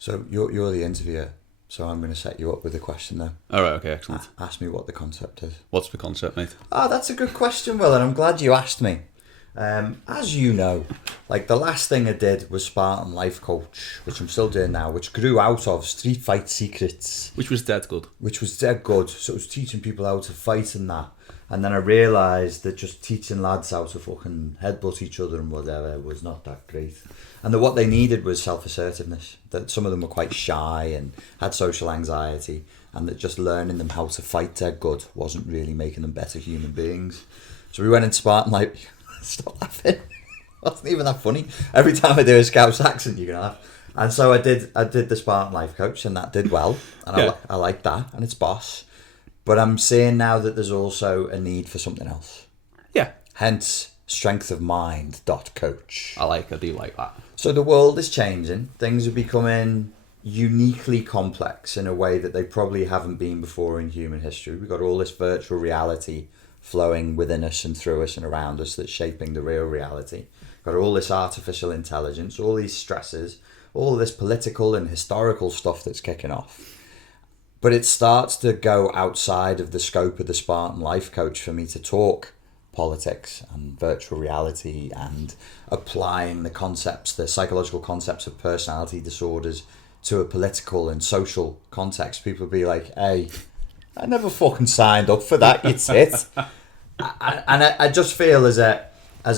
So you're the interviewer, so I'm going to set you up with a question now. All right, okay, excellent. Ask me what the concept is. What's the concept, mate? That's a good question, Will, and I'm glad you asked me. As you know, like the last thing I did was Spartan Life Coach, which I'm still doing now, which grew out of Street Fight Secrets. Which was dead good. Which was dead good. So it was teaching people how to fight and that. And then I realised that just teaching lads how to fucking headbutt each other and whatever was not that great. And that what they needed was self-assertiveness. That some of them were quite shy and had social anxiety. And that just learning them how to fight dead good wasn't really making them better human beings. So we went in Spartan Life... Stop laughing. It wasn't even that funny. Every time I do a Scouse accent, you can laugh. And so I did the Spartan Life Coach, and that did well. And Yeah. I like that, and it's boss. But I'm seeing now that there's also a need for something else. Yeah. Hence, strengthofmind.coach. I do like that. So the world is changing. Things are becoming uniquely complex in a way that they probably haven't been before in human history. We've got all this virtual reality flowing within us and through us and around us that's shaping the real reality. Got all this artificial intelligence, all these stresses, all this political and historical stuff that's kicking off. But it starts to go outside of the scope of the Spartan Life Coach for me to talk politics and virtual reality and applying the concepts, the psychological concepts of personality disorders to a political and social context. People be like, hey, I never fucking signed up for that, you tit. And I just feel as a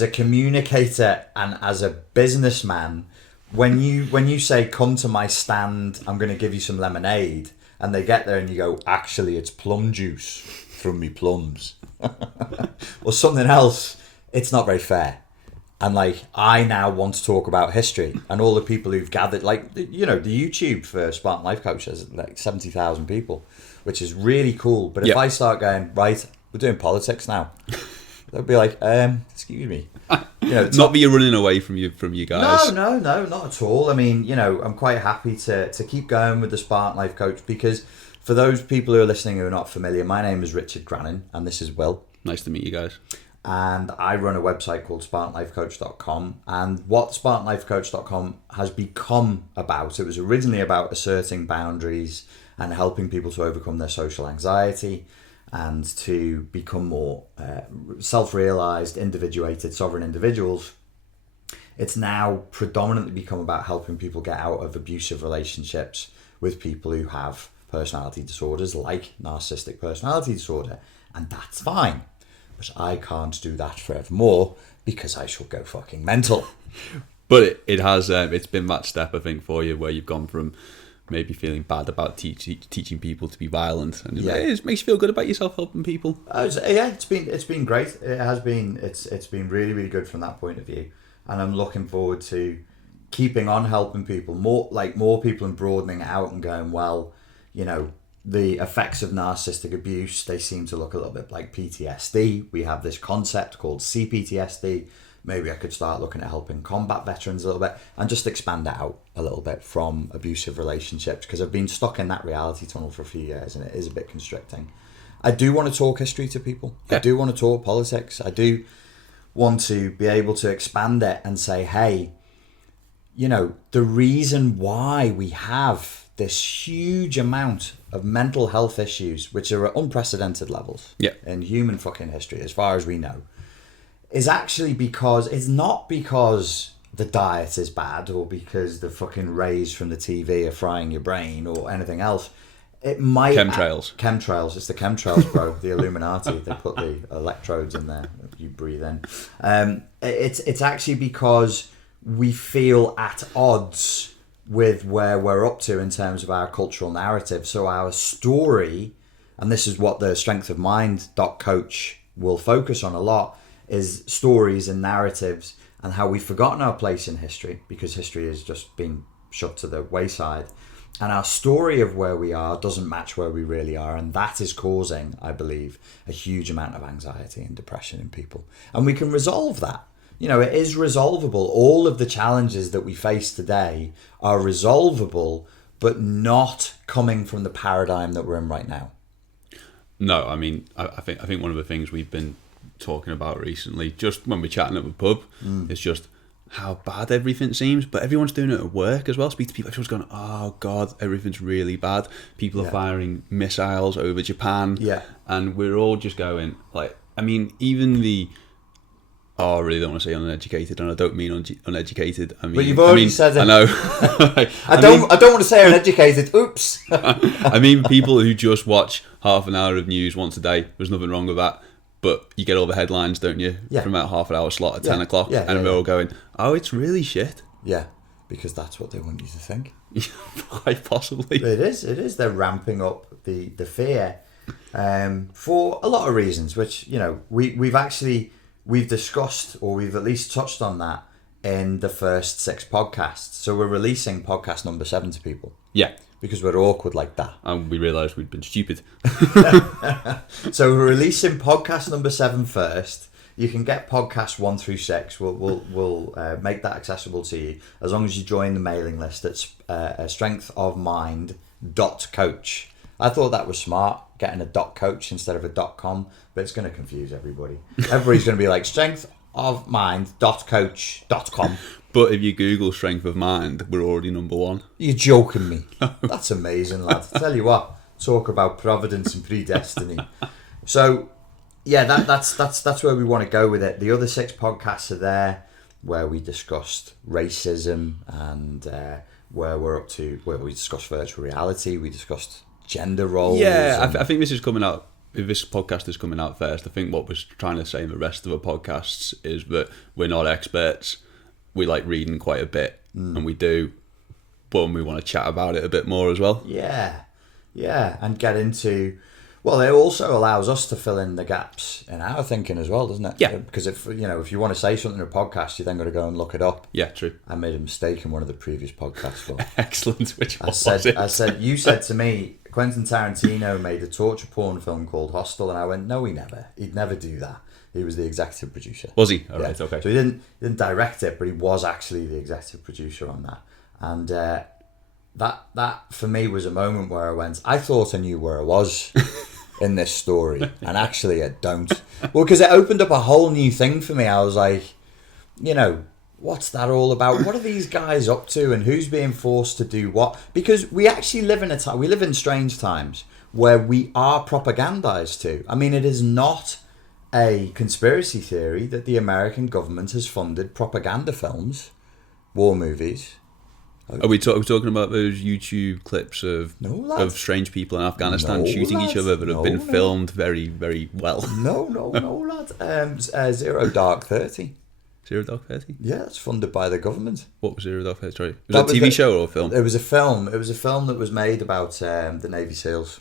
communicator and as a businessman, when you say, come to my stand, I'm going to give you some lemonade, and they get there and you go, actually, it's plum juice from me plums. Or something else, it's not very fair. And like, I now want to talk about history and all the people who've gathered, like, you know, the YouTube for Spartan Life Coach has like 70,000 people, which is really cool. But if I start going, right, we're doing politics now, they'll be like, excuse me. You know, Not that you're running away from you guys. No, not at all. I mean, you know, I'm quite happy to keep going with the Spartan Life Coach because for those people who are listening who are not familiar, my name is Richard Grannon and this is Will. Nice to meet you guys. And I run a website called SpartanLifeCoach.com. And what SpartanLifeCoach.com has become about, it was originally about asserting boundaries and helping people to overcome their social anxiety and to become more self-realized, individuated, sovereign individuals. It's now predominantly become about helping people get out of abusive relationships with people who have personality disorders like narcissistic personality disorder. And that's fine. But I can't do that forevermore because I shall go fucking mental. But it has, it's been that step, I think, for you where you've gone from maybe feeling bad about teaching people to be violent, and it makes you feel good about yourself helping people. It's been great. It has been. It's been really, really good from that point of view, and I'm looking forward to keeping on helping people more people and broadening it out and going, well, you know, the effects of narcissistic abuse, they seem to look a little bit like PTSD. We have this concept called CPTSD. Maybe I could start looking at helping combat veterans a little bit and just expand it out a little bit from abusive relationships because I've been stuck in that reality tunnel for a few years and it is a bit constricting. I do want to talk history to people. Yeah. I do want to talk politics. I do want to be able to expand it and say, hey, you know, the reason why we have this huge amount of mental health issues, which are at unprecedented levels in human fucking history, as far as we know, is actually because it's not because the diet is bad or because the fucking rays from the TV are frying your brain or anything else. It might chemtrails. It's the chemtrails, bro. The Illuminati. They put the electrodes in there. You breathe in. It's actually because we feel at odds with where we're up to in terms of our cultural narrative. So our story, and this is what the Strength of Mind.coach will focus on a lot, is stories and narratives and how we've forgotten our place in history because history has just been shut to the wayside. And our story of where we are doesn't match where we really are. And that is causing, I believe, a huge amount of anxiety and depression in people. And we can resolve that. You know, it is resolvable. All of the challenges that we face today are resolvable, but not coming from the paradigm that we're in right now. No, I mean, I think one of the things we've been talking about recently, just when we're chatting at the pub, is just how bad everything seems, but everyone's doing it at work as well. Speak to people, everyone's going, oh God, everything's really bad. People are firing missiles over Japan. Yeah. And we're all just going, like, I mean, even the... Oh, I really don't want to say uneducated, and I don't mean uneducated. I mean, but you've already said it. I know. I don't want to say uneducated. Oops. I mean, people who just watch half an hour of news once a day. There's nothing wrong with that. But you get all the headlines, don't you? Yeah. From about half an hour slot at 10 o'clock, Yeah, and we're all going, "Oh, it's really shit." Yeah, because that's what they want you to think. Quite possibly. It is. They're ramping up the fear for a lot of reasons, which, you know, we've discussed, or we've at least touched on that in the first 6 podcasts. So we're releasing podcast number 7 to people. Yeah. Because we're awkward like that. And we realised we'd been stupid. So we're releasing podcast number 7 first. You can get podcasts 1 through 6. We'll make that accessible to you as long as you join the mailing list at strengthofmind.coach. I thought that was smart, getting a .coach instead of a .com, but it's going to confuse everybody. Everybody's going to be like strengthofmind.coach.com. But if you Google Strength of Mind, we're already number 1. You're joking me. That's amazing, lad. Tell you what, talk about providence and predestiny. So, yeah, that's where we want to go with it. The other 6 podcasts are there where we discussed racism and where we're up to, where we discussed virtual reality, we discussed gender roles. Yeah, I think this is coming out. If this podcast is coming out first, I think what we're trying to say in the rest of the podcasts is that we're not experts. We like reading quite a bit, and we do, but we want to chat about it a bit more as well. Yeah, and get into... Well, it also allows us to fill in the gaps in our thinking as well, doesn't it? Yeah. Because if you want to say something in a podcast, you then got to go and look it up. Yeah, true. I made a mistake in one of the previous podcasts. Excellent. Which one was it? You said to me, Quentin Tarantino made a torture porn film called Hostel, and I went, no, he never. He'd never do that. He was the executive producer. Was he? All right, okay. So he didn't direct it, but he was actually the executive producer on that. And that for me was a moment where I went, I thought I knew where I was in this story, and actually I don't. Well, because it opened up a whole new thing for me. I was like, you know, what's that all about? What are these guys up to, and who's being forced to do what? Because we actually live in a time, we live in strange times where we are propagandized to. I mean, it is not a conspiracy theory that the American government has funded propaganda films, war movies. Are we talking about those YouTube clips of strange people in Afghanistan shooting each other that have been filmed very, very well? No, lad. Zero Dark 30. Zero Dark 30? Yeah, it's funded by the government. What was Zero Dark 30? Sorry. Was that a TV show or a film? It was a film. It was a film that was made about the Navy SEALs.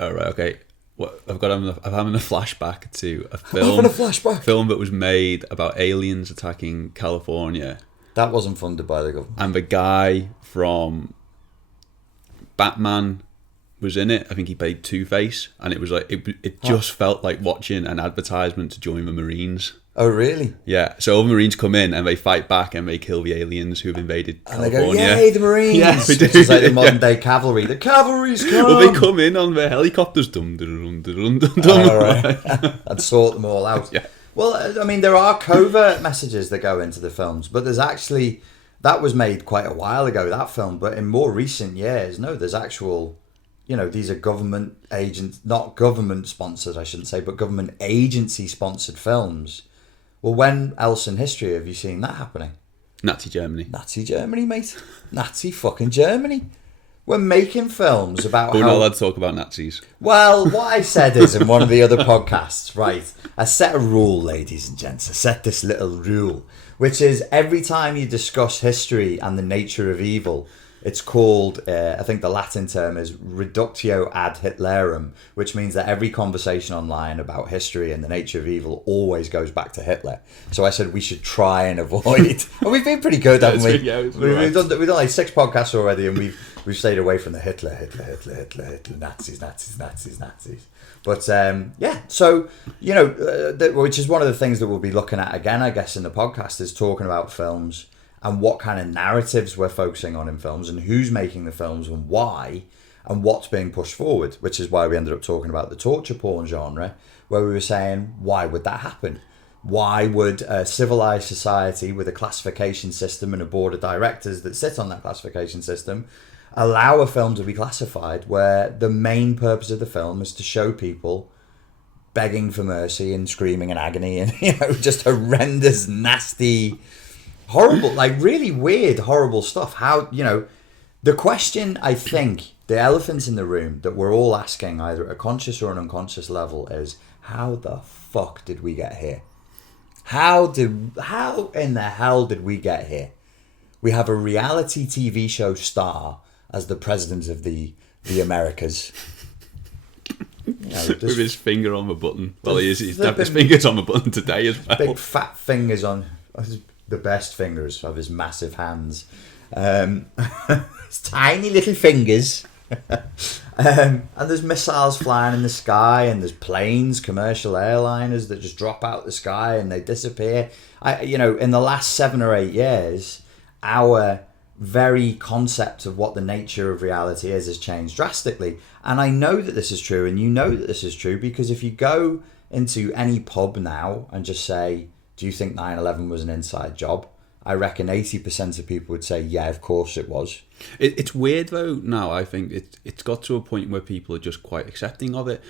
Oh, right, okay. What I'm having a flashback to a film that was made about aliens attacking California. That wasn't funded by the government. And the guy from Batman was in it. I think he played Two-Face, and it was like it just felt like watching an advertisement to join the Marines. Oh, really? Yeah. So all the Marines come in and they fight back and they kill the aliens who've invaded California. And they go, yay, the Marines! Yeah, they do. Which is like the modern day cavalry. The cavalry's come! Well, they come in on their helicopters, dum dum dum dum dum, all right. And sort them all out. Yeah. Well, I mean, there are covert messages that go into the films, but there's actually... That was made quite a while ago, that film, but in more recent years, no, there's actual... You know, these are government agents... Not government-sponsored, I shouldn't say, but government agency-sponsored films. Well, when else in history have you seen that happening? Nazi Germany. Nazi Germany, mate. Nazi fucking Germany. We're making films about We're not allowed to talk about Nazis. Well, what I said is in one of the other podcasts, right, I set a rule, ladies and gents. I set this little rule, which is every time you discuss history and the nature of evil, it's called, I think the Latin term is reductio ad Hitlerum, which means that every conversation online about history and the nature of evil always goes back to Hitler. So I said we should try and avoid. And we've been pretty good, haven't we? Yeah, we've done like 6 podcasts already, and we've stayed away from the Hitler, Nazis. But yeah, so, you know, which is one of the things that we'll be looking at again, I guess, in the podcast, is talking about films and what kind of narratives we're focusing on in films and who's making the films and why and what's being pushed forward, which is why we ended up talking about the torture porn genre, where we were saying, why would that happen? Why would a civilized society with a classification system and a board of directors that sit on that classification system allow a film to be classified where the main purpose of the film is to show people begging for mercy and screaming in agony and, just horrendous, nasty, horrible, like really weird, horrible stuff. How, the question, I think, the elephant in the room that we're all asking, either at a conscious or an unconscious level, is how the fuck did we get here? How in the hell did we get here? We have a reality TV show star as the president of the Americas. With his finger on the button. Well, he's got his fingers on the button today as well. Big fat fingers on the best fingers of his massive hands. His tiny little fingers. And there's missiles flying in the sky, and there's planes, commercial airliners that just drop out the sky and they disappear. In the last 7 or 8 years, our very concept of what the nature of reality is has changed drastically. And I know that this is true, and you know that this is true, because if you go into any pub now and just say, do you think 9/11 was an inside job? I reckon 80% of people would say, yeah, of course it was. It's weird, though, now. I think it's got to a point where people are just quite accepting of it.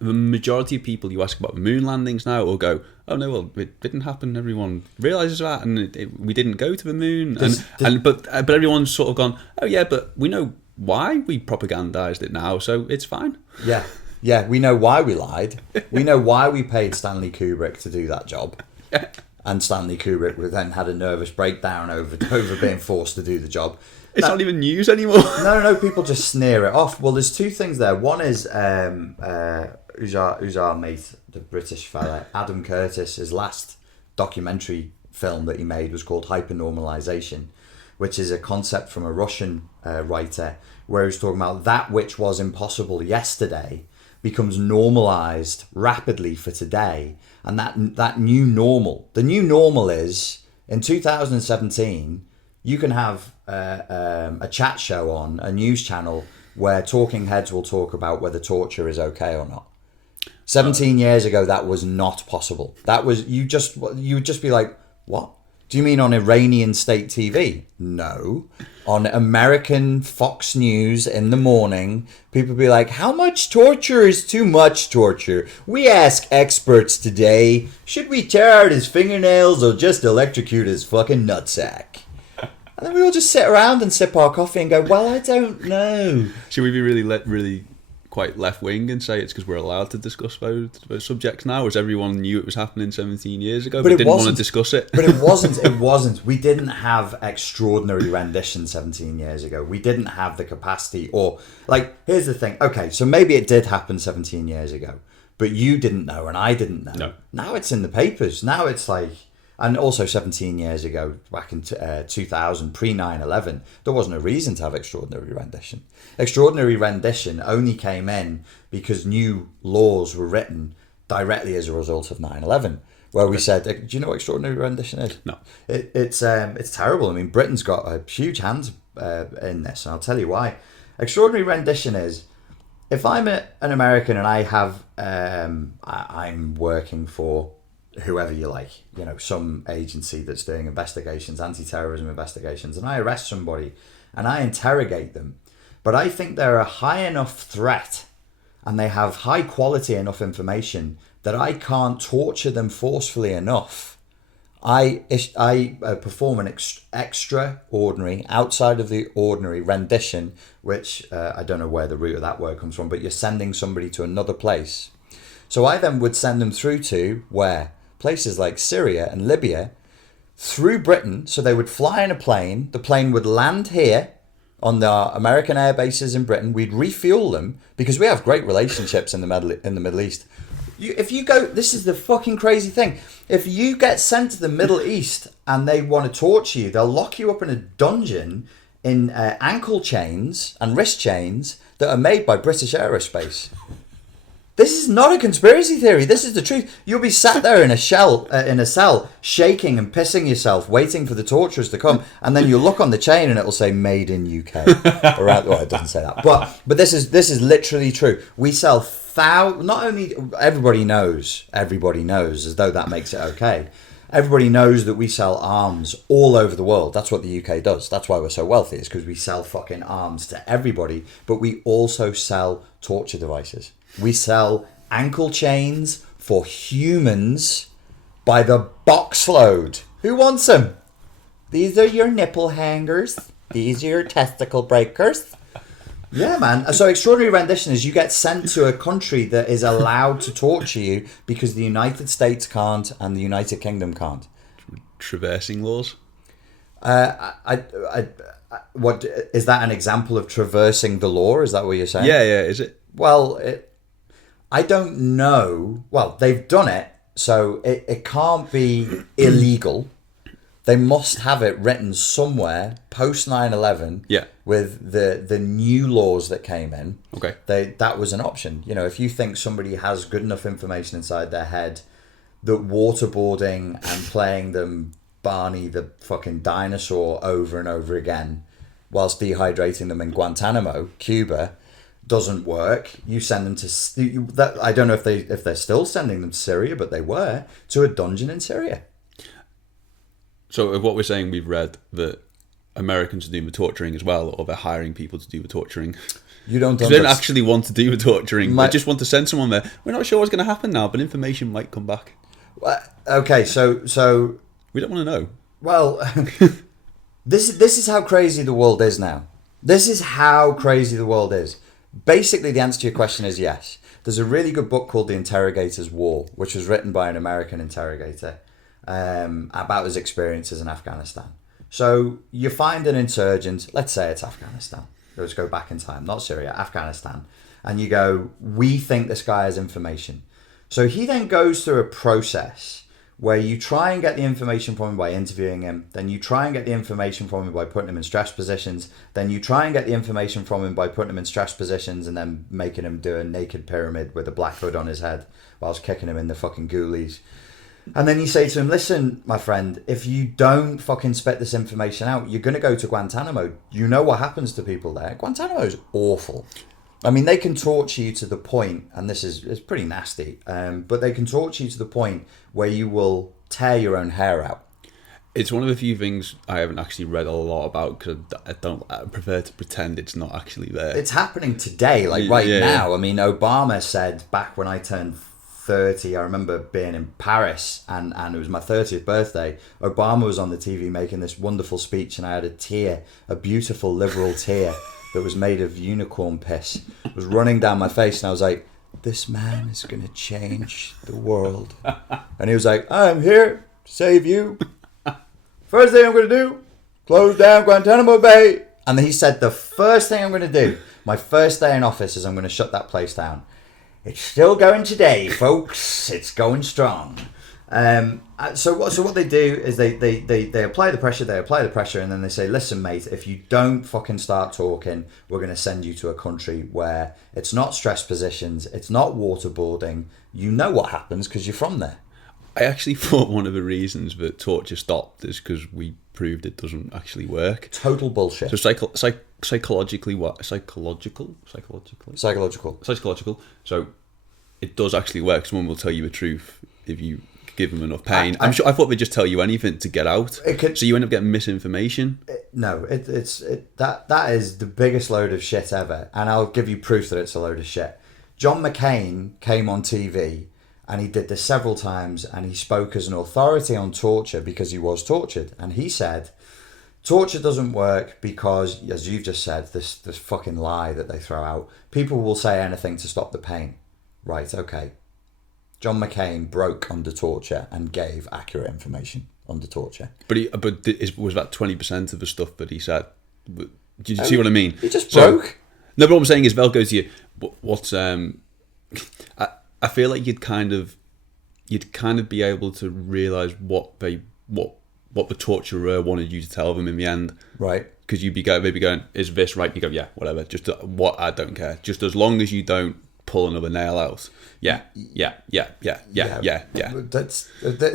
The majority of people you ask about the moon landings now will go, oh, no, well, it didn't happen. Everyone realises that, and we didn't go to the moon. But everyone's sort of gone, oh, yeah, but we know why we propagandised it now, so it's fine. Yeah, we know why we lied. We know why we paid Stanley Kubrick to do that job. Yeah. And Stanley Kubrick then had a nervous breakdown over being forced to do the job. It's not even news anymore. No, people just sneer it off. Well, there's two things there. One is, who's our mate, the British fella, Adam Curtis, his last documentary film that he made was called Hypernormalization, which is a concept from a Russian writer, where he was talking about that which was impossible yesterday becomes normalized rapidly for today. And that new normal, the new normal is, in 2017, you can have a chat show on a news channel where talking heads will talk about whether torture is okay or not. 17 years ago, that was not possible. That was, you would just be like, what? Do you mean on Iranian state TV? No. On American Fox News in the morning, people be like, how much torture is too much torture? We ask experts today, should we tear out his fingernails or just electrocute his fucking nutsack? And then we all just sit around and sip our coffee and go, well, I don't know. Should we be really quite left-wing and say it's because we're allowed to discuss those subjects now, as everyone knew it was happening 17 years ago but didn't want to discuss it? But it wasn't. We didn't have extraordinary rendition 17 years ago. We didn't have the capacity, or, like, here's the thing. Okay, so maybe it did happen 17 years ago, but you didn't know and I didn't know. No. Now it's in the papers. Now it's like... And also 17 years ago, back in 2000, pre-9/11, there wasn't a reason to have extraordinary rendition. Extraordinary rendition only came in because new laws were written directly as a result of 9/11, where we said, do you know what extraordinary rendition is? No. It's terrible. I mean, Britain's got a huge hand in this, and I'll tell you why. Extraordinary rendition is, if I'm an American and I have, I'm working for whoever you like, some agency that's doing investigations, anti-terrorism investigations, and I arrest somebody and I interrogate them, but I think they're a high enough threat and they have high quality enough information that I can't torture them forcefully enough. I perform an extraordinary, outside of the ordinary rendition, which I don't know where the root of that word comes from, but you're sending somebody to another place. So I then would send them through to where? Places like Syria and Libya, through Britain. So they would fly in a plane. The plane would land here on the American air bases in Britain. We'd refuel them because we have great relationships in the Middle East. If you go, this is the fucking crazy thing. If you get sent to the Middle East and they want to torture you, they'll lock you up in a dungeon in ankle chains and wrist chains that are made by British Aerospace. This is not a conspiracy theory. This is the truth. You'll be sat there in a cell, shaking and pissing yourself, waiting for the torturers to come, and then you look on the chain and it will say "Made in UK." Well, it doesn't say that, but this is literally true. We sell not only everybody knows, as though that makes it okay. Everybody knows that we sell arms all over the world. That's what the UK does. That's why we're so wealthy, is because we sell fucking arms to everybody. But we also sell torture devices. We sell ankle chains for humans by the boxload. Who wants them? These are your nipple hangers. These are your testicle breakers. Yeah, man. So Extraordinary Rendition is you get sent to a country that is allowed to torture you because the United States can't and the United Kingdom can't. Traversing laws? What is that an example of traversing the law? Is that what you're saying? Yeah, is it? Well, I don't know. Well, they've done it, so it can't be illegal. They must have it written somewhere post 9/11. Yeah. With the new laws that came in. Okay. That was an option. You know, if you think somebody has good enough information inside their head that waterboarding and playing them Barney the fucking dinosaur over and over again whilst dehydrating them in Guantanamo, Cuba, doesn't work, you send them to I don't know if they're still sending them to Syria, but they were to a dungeon in Syria. So if what we're saying, we've read that Americans are doing the torturing as well, or they're hiring people to do the torturing. You don't. They don't actually want to do the torturing. They just want to send someone there. We're not sure what's going to happen now, but information might come back. Okay, so we don't want to know. Well, this is how crazy the world is now. This is how crazy the world is. Basically, the answer to your question is yes. There's a really good book called The Interrogator's War, which was written by an American interrogator about his experiences in Afghanistan. So you find an insurgent, let's say it's Afghanistan. Let's go back in time, not Syria, Afghanistan. And you go, we think this guy has information. So he then goes through a process where you try and get the information from him by interviewing him, then you try and get the information from him by putting him in stress positions, then you try and get the information from him by putting him in stress positions and then making him do a naked pyramid with a black hood on his head whilst kicking him in the fucking ghoulies. And then you say to him, listen, my friend, if you don't fucking spit this information out, you're going to go to Guantanamo. You know what happens to people there. Guantanamo is awful. I mean, they can torture you to the point, and it's pretty nasty, but they can torture you to the point where you will tear your own hair out. It's one of the few things I haven't actually read a lot about because I prefer to pretend it's not actually there. It's happening today, now. I mean, Obama said back when I turned 30, I remember being in Paris and it was my 30th birthday. Obama was on the TV making this wonderful speech and I had a beautiful liberal tear that was made of unicorn piss. It was running down my face and I was like, this man is going to change the world. And he was like, I'm here to save you. First thing I'm going to do, close down Guantanamo Bay. And then he said, the first thing I'm going to do, my first day in office, is I'm going to shut that place down. It's still going today, folks. It's going strong. So what they do is they apply the pressure, and then they say, listen, mate, if you don't fucking start talking, we're going to send you to a country where it's not stress positions, it's not waterboarding. You know what happens because you're from there. I actually thought one of the reasons that torture stopped is because we proved it doesn't actually work. Total bullshit. So psychologically, psychological. So it does actually work. Someone will tell you the truth if you give them enough pain. I thought they'd just tell you anything to get out. So you end up getting misinformation. That is the biggest load of shit ever, and I'll give you proof that it's a load of shit. John McCain came on TV. And he did this several times, and he spoke as an authority on torture because he was tortured. And he said, torture doesn't work because, as you've just said, this fucking lie that they throw out, people will say anything to stop the pain. Right, okay. John McCain broke under torture and gave accurate information under torture. Was that 20% of the stuff that he said? Do you see what I mean? He just broke. No, but what I'm saying is, they'll go to you, I feel like you'd kind of be able to realise what the torturer wanted you to tell them in the end, right? Because you'd be maybe going, is this right? You go, yeah, whatever. Just what I don't care. Just as long as you don't pull another nail out. Yeah. That's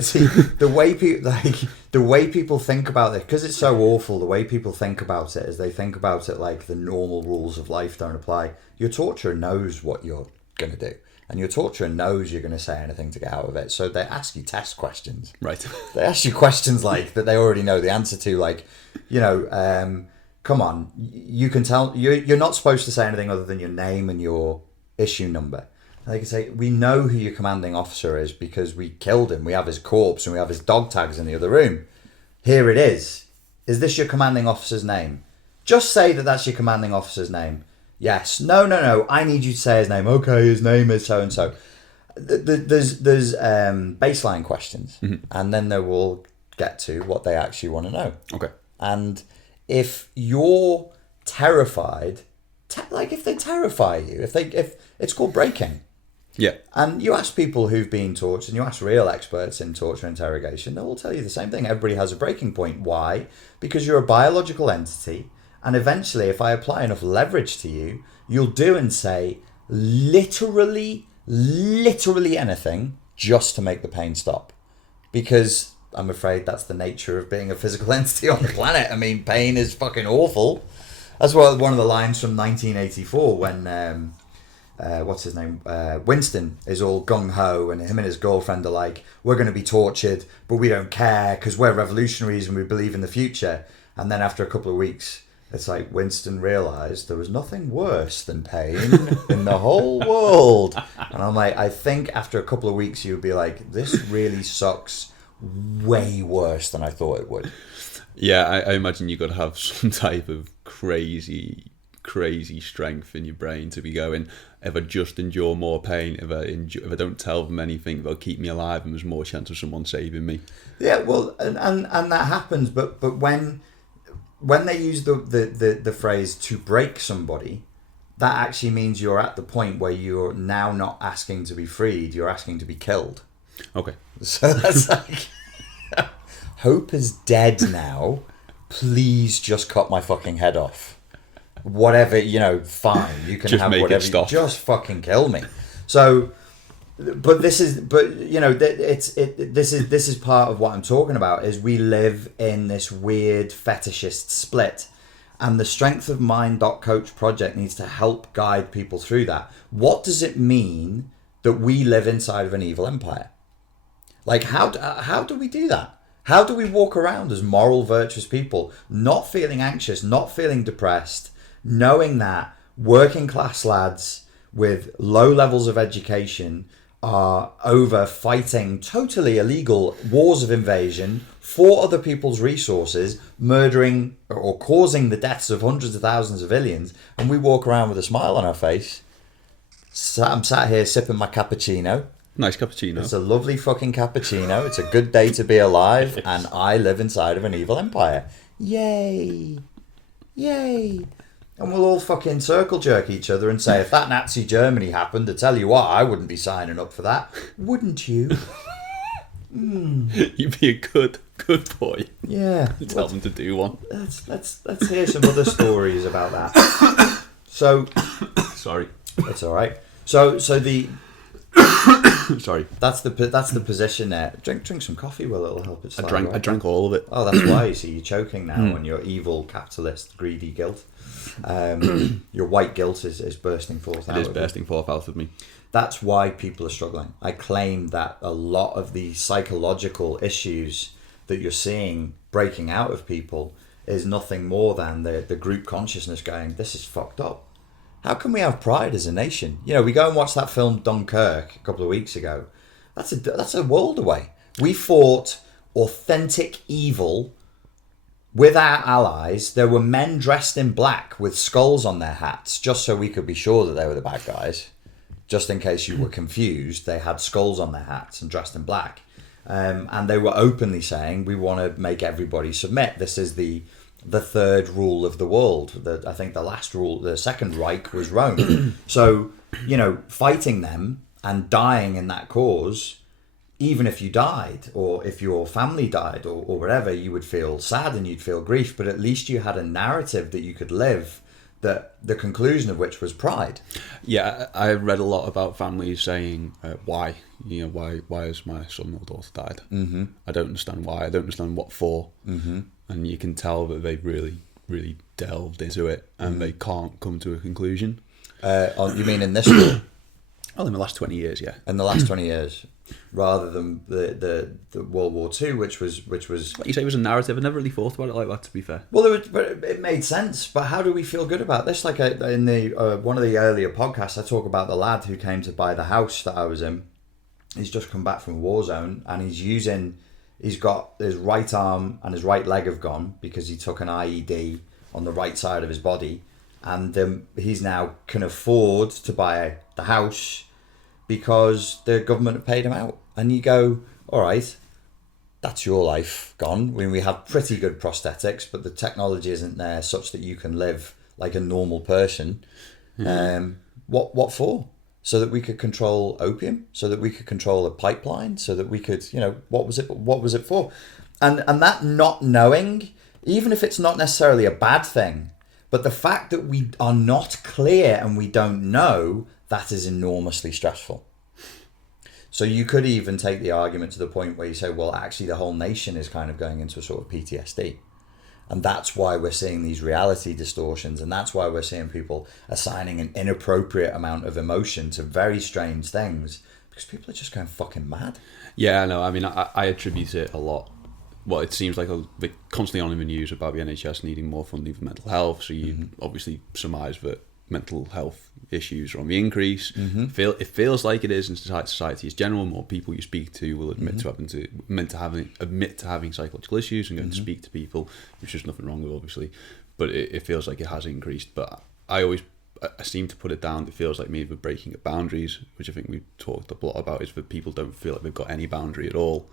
see, the way people think about it, because it's so awful. The way people think about it is they think about it like the normal rules of life don't apply. Your torturer knows what you're going to do, and your torturer knows you're going to say anything to get out of it. So they ask you test questions. Right. They ask you questions like that they already know the answer to, like, come on, you can tell you're not supposed to say anything other than your name and your issue number. And they can say, we know who your commanding officer is because we killed him. We have his corpse and we have his dog tags in the other room. Here it is. Is this your commanding officer's name? Just say that that's your commanding officer's name. Yes. No. I need you to say his name. Okay, his name is so and so. There's baseline questions, and then they will get to what they actually want to know. Okay. And if you're terrified, if they terrify you, if it's called breaking. Yeah. And you ask people who've been tortured, and you ask real experts in torture interrogation, they'll all tell you the same thing. Everybody has a breaking point. Why? Because you're a biological entity, and eventually, if I apply enough leverage to you, you'll do and say literally anything just to make the pain stop. Because I'm afraid that's the nature of being a physical entity on the planet. I mean, pain is fucking awful. That's one of the lines from 1984 when, what's his name? Winston is all gung-ho, and him and his girlfriend are like, we're going to be tortured, but we don't care because we're revolutionaries and we believe in the future. And then after a couple of weeks, it's like Winston realised there was nothing worse than pain in the whole world. And I'm like, I think after a couple of weeks, you'd be like, this really sucks way worse than I thought it would. Yeah, I imagine you've got to have some type of crazy strength in your brain to be going, if I just endure more pain, if I don't tell them anything, they'll keep me alive and there's more chance of someone saving me. Yeah, well, and that happens, but when they use the phrase to break somebody, that actually means you're at the point where you're now not asking to be freed, you're asking to be killed. Okay. So that's like, Hope is dead now. Please just cut my fucking head off. Whatever, fine. You can just have make whatever. It stop. Just fucking kill me. So, this is part of what I'm talking about. Is we live in this weird fetishist split, and the Strength of Mind.coach project needs to help guide people through that. What does it mean that we live inside of an evil empire? Like, how do we do that? How do we walk around as moral, virtuous people, not feeling anxious, not feeling depressed, knowing that working class lads with low levels of education are over fighting totally illegal wars of invasion for other people's resources, murdering or causing the deaths of hundreds of thousands of aliens, and we walk around with a smile on our face. I'm sat here sipping my cappuccino. Nice cappuccino. It's a lovely fucking cappuccino. It's a good day to be alive, and I live inside of an evil empire. Yay. Yay. And we'll all fucking circle jerk each other and say, if that Nazi Germany happened, I tell you what, I wouldn't be signing up for that. Wouldn't you? You'd be a good boy. Yeah. Tell them to do one. Let's hear some other stories about that. So, sorry. That's all right. So the sorry. That's the position there. Drink some coffee. Well, it'll help it. I drank all of it. Oh, that's why. You see, you're choking now on your evil capitalist greedy guilt. Your white guilt is bursting forth. It is bursting forth out of me. That's why people are struggling. I claim that a lot of the psychological issues that you're seeing breaking out of people is nothing more than the group consciousness going, this is fucked up. How can we have pride as a nation? We go and watch that film Dunkirk a couple of weeks ago. That's a world away. We fought authentic evil with our allies. There were men dressed in black with skulls on their hats, just so we could be sure that they were the bad guys. Just in case you were confused, they had skulls on their hats and dressed in black. And they were openly saying, we want to make everybody submit. This is the third rule of the world. I think the last rule, the second Reich, was Rome. So, fighting them and dying in that cause, even if you died or if your family died or whatever, you would feel sad and you'd feel grief, but at least you had a narrative that you could live that the conclusion of which was pride. Yeah, I read a lot about families saying why, why has my son or daughter died? Mm-hmm. I don't understand why. I don't understand what for. Mm-hmm. And you can tell that they've really, really delved into it, and they can't come to a conclusion. You mean in this school? Well, in the last 20 years, yeah. In the last 20 years, rather than the World War II, which was Like you say, it was a narrative. I never really thought about it like that, to be fair. well, but it made sense. But how do we feel good about this? Like in the one of the earlier podcasts, I talk about the lad who came to buy the house that I was in. He's just come back from a war zone, and he's got his right arm and his right leg have gone because he took an IED on the right side of his body, and he's now can afford to buy the house because the government have paid him out. And you go, all right, that's your life gone. When we have pretty good prosthetics, but the technology isn't there such that you can live like a normal person. What for? So that we could control opium, so that we could control a pipeline, so that we could, what was it for? And that not knowing, even if it's not necessarily a bad thing, but the fact that we are not clear and we don't know, that is enormously stressful. So you could even take the argument to the point where you say, well, actually the whole nation is kind of going into a sort of PTSD. And that's why we're seeing these reality distortions, and that's why we're seeing people assigning an inappropriate amount of emotion to very strange things, because people are just going fucking mad. Yeah, I know. I mean, I attribute it a lot. Well, it seems like they're constantly on in the news about the NHS needing more funding for mental health, so you obviously surmise that mental health issues are on the increase. It feels like it is in society as general. More people you speak to will admit to having psychological issues and going to speak to people, which there's nothing wrong with, obviously. But it feels like it has increased. But I seem to put it down. It feels like maybe breaking of boundaries, which I think we've talked a lot about, is that people don't feel like they've got any boundary at all,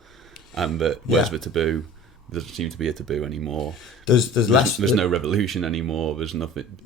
and that where's the taboo? There doesn't seem to be a taboo anymore. There's no revolution anymore. There's nothing.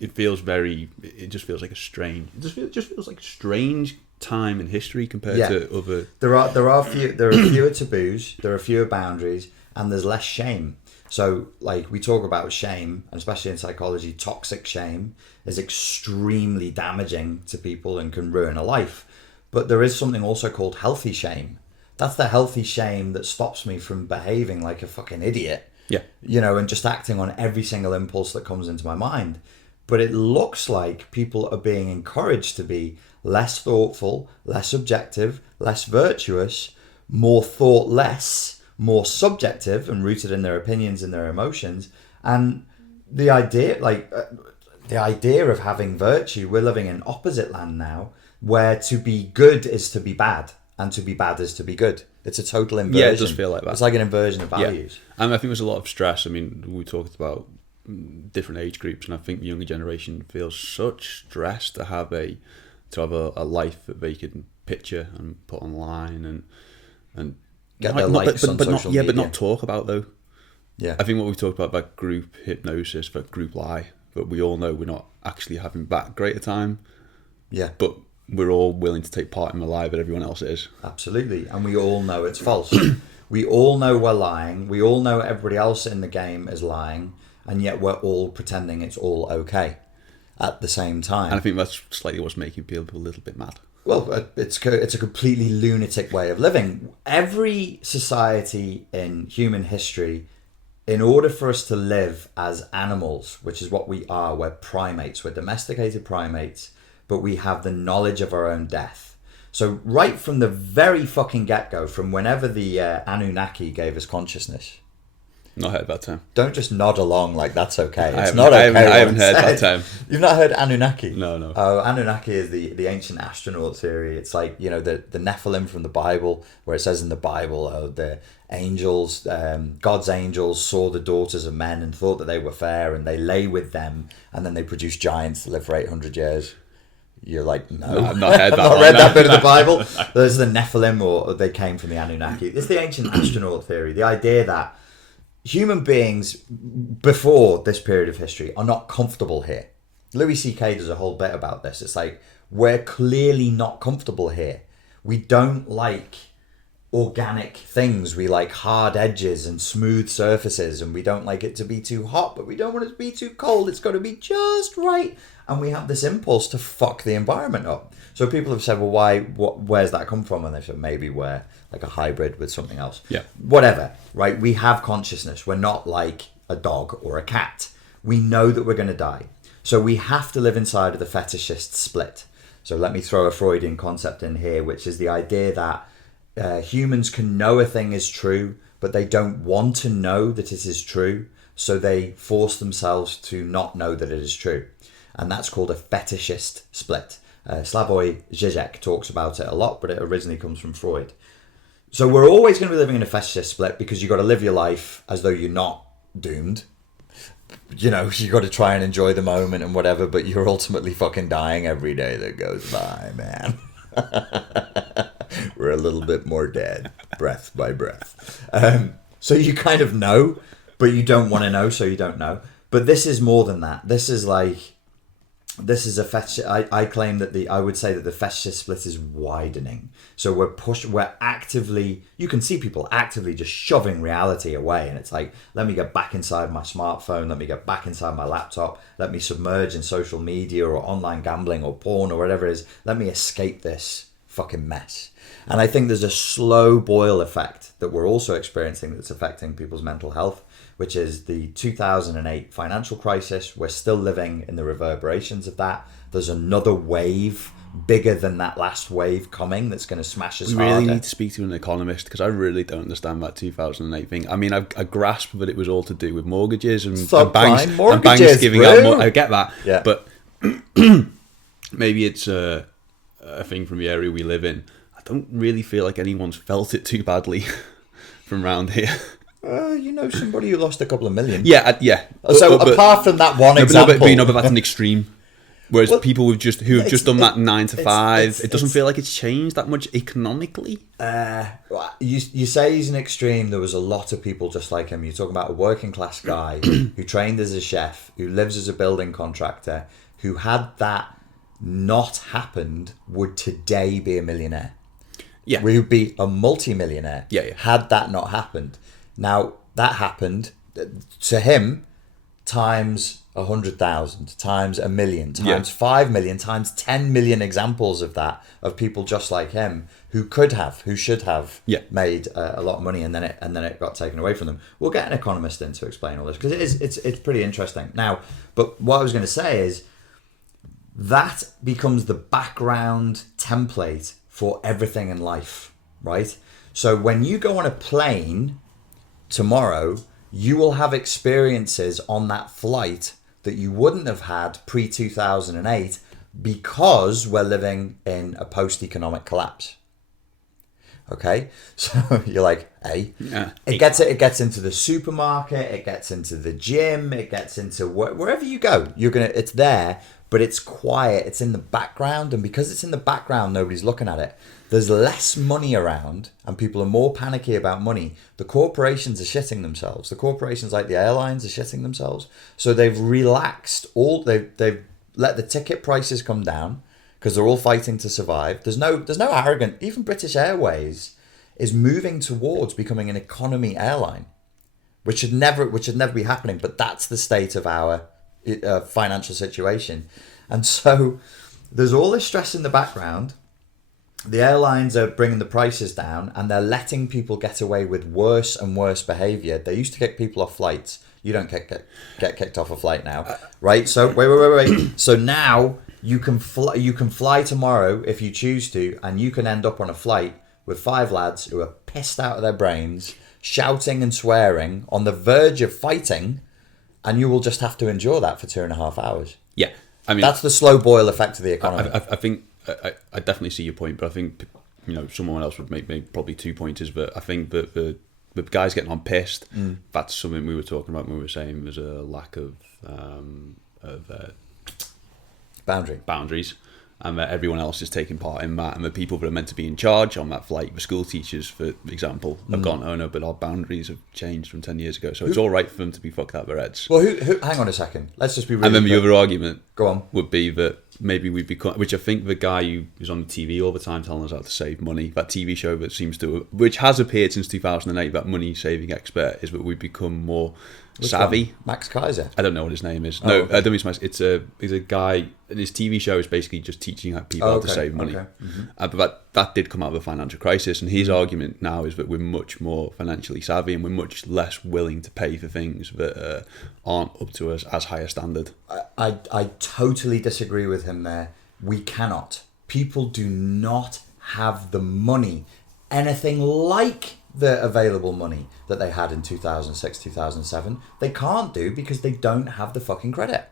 It just feels like a strange. It just feels like a strange time in history compared to other. There are fewer taboos. There are fewer boundaries, and there's less shame. So, like we talk about shame, and especially in psychology, toxic shame is extremely damaging to people and can ruin a life. But there is something also called healthy shame. That's the healthy shame that stops me from behaving like a fucking idiot. Yeah. And just acting on every single impulse that comes into my mind. But it looks like people are being encouraged to be less thoughtful, less objective, less virtuous, more thoughtless, more subjective and rooted in their opinions and their emotions. And the idea of having virtue, we're living in opposite land now, where to be good is to be bad and to be bad is to be good. It's a total inversion. Yeah, it does feel like that. It's like an inversion of values. Yeah. And I think there's a lot of stress. I mean, we talked about different age groups, and I think the younger generation feels such stress to have a life that they can picture and put online and get their likes on social media. But not talk about though. Yeah, I think what we talked about group hypnosis, that group lie, but we all know we're not actually having that great a time. Yeah, but we're all willing to take part in the lie that everyone else is. Absolutely, and we all know it's false. We all know we're lying. We all know everybody else in the game is lying. And yet we're all pretending it's all okay at the same time. And I think that's slightly what's making people a little bit mad. Well, it's a completely lunatic way of living. Every society in human history, in order for us to live as animals, which is what we are, we're primates, we're domesticated primates, but we have the knowledge of our own death. So right from the very fucking get-go, from whenever the Anunnaki gave us consciousness, not heard that term. Don't just nod along like that's okay. I haven't heard that term. You've not heard Anunnaki? No. Oh, Anunnaki is the ancient astronaut theory. It's like, the Nephilim from the Bible, where it says in the Bible, the angels, God's angels saw the daughters of men and thought that they were fair, and they lay with them, and then they produce giants to live for 800 years. You're like, no, I've not heard that. I've not read that bit of the Bible. There's the Nephilim, or they came from the Anunnaki. It's the ancient astronaut theory. The idea that human beings before this period of history are not comfortable here. Louis C.K. does a whole bit about this. It's like, we're clearly not comfortable here. We don't like organic things. We like hard edges and smooth surfaces, and we don't like it to be too hot, but we don't want it to be too cold. It's got to be just right. And we have this impulse to fuck the environment up. So people have said, well, where's that come from? And they've said, maybe we're like a hybrid with something else. Yeah. Whatever, right? We have consciousness. We're not like a dog or a cat. We know that we're going to die. So we have to live inside of the fetishist split. So let me throw a Freudian concept in here, which is the idea that humans can know a thing is true, but they don't want to know that it is true. So they force themselves to not know that it is true. And that's called a fetishist split. Slavoj Žižek talks about it a lot, but it originally comes from Freud. So we're always going to be living in a fetishist split because you've got to live your life as though you're not doomed. You know, you got to try and enjoy the moment and whatever, but you're ultimately fucking dying every day that goes by, man. We're a little bit more dead, breath by breath. So you kind of know, but you don't want to know, so you don't know. But this is more than that. This is a fetish. I claim that I would say that the fetishist split is widening. So we're actively, you can see people actively just shoving reality away. And it's like, let me get back inside my smartphone. Let me get back inside my laptop. Let me submerge in social media or online gambling or porn or whatever it is. Let me escape this fucking mess. And I think there's a slow boil effect that we're also experiencing that's affecting people's mental health, which is the 2008 financial crisis. We're still living in the reverberations of that. There's another wave bigger than that last wave coming that's going to smash us harder. We really need to speak to an economist because I really don't understand that 2008 thing. I mean, I grasp that it was all to do with mortgages and banks giving out more. I get that. Yeah. But maybe it's a thing from the area we live in. I don't really feel like anyone's felt it too badly from around here. You know somebody who lost a couple of million. Yeah. So apart from that one example, but that's an extreme. Whereas people who have just done that 9 to 5, it doesn't feel like it's changed that much economically. You say he's an extreme. There was a lot of people just like him. You're talking about a working class guy who trained as a chef, who lives as a building contractor, who had that not happened would today be a millionaire. Yeah, we would be a multi-millionaire. Yeah. Had that not happened. Now that happened to him times 100,000, times 1 million, times 5 million, times 10 million examples of that, of people just like him who should have made a lot of money, and then it got taken away from them. We'll get an economist in to explain all this because it's pretty interesting. Now, but what I was going to say is that becomes the background template for everything in life, right? So when you go on a plane tomorrow, you will have experiences on that flight that you wouldn't have had pre-2008 because we're living in a post-economic collapse. Okay? So you're like, hey, it gets into the supermarket, it gets into the gym, it gets into wherever you go. It's there, but it's quiet, it's in the background, and because it's in the background, nobody's looking at it. There's less money around and people are more panicky about money. The corporations are shitting themselves. The corporations like the airlines are shitting themselves. So they've relaxed they've let the ticket prices come down because they're all fighting to survive. There's no arrogant, even British Airways is moving towards becoming an economy airline, which should never be happening, but that's the state of our financial situation. And so there's all this stress in the background. The airlines are bringing the prices down and they're letting people get away with worse and worse behavior. They used to kick people off flights. You don't get kicked off a flight now, right? So wait. So now you can fly tomorrow if you choose to, and you can end up on a flight with 5 lads who are pissed out of their brains, shouting and swearing, on the verge of fighting, and you will just have to endure that for 2.5 hours. Yeah, I mean that's the slow boil effect of the economy. I think. I definitely see your point, but I think someone else would make probably 2 pointers. But I think that the guys getting on pissed, that's something we were talking about when we were saying there's a lack of boundaries, and that everyone else is taking part in that, and the people that are meant to be in charge on that flight, the school teachers, for example, have gone, oh no, but our boundaries have changed from 10 years ago, so it's all right for them to be fucked out of their heads. Well, who hang on a second, let's just be really and then the other argument go on would be that maybe we've become, which I think the guy who is on the TV all the time telling us how to save money, that TV show that seems to, which has appeared since 2008, that money saving expert, is that we've become more savvy. One? Max Kaiser. I don't know what his name is. Oh, No, okay. I don't mean it's a guy, and his TV show is basically just teaching people how to save money. Okay. Mm-hmm. But that did come out of a financial crisis, and his argument now is that we're much more financially savvy and we're much less willing to pay for things that aren't up to us as high a standard. I totally disagree with him there. We cannot. People do not have the money, anything like the available money that they had in 2006, 2007. They can't do because they don't have the fucking credit.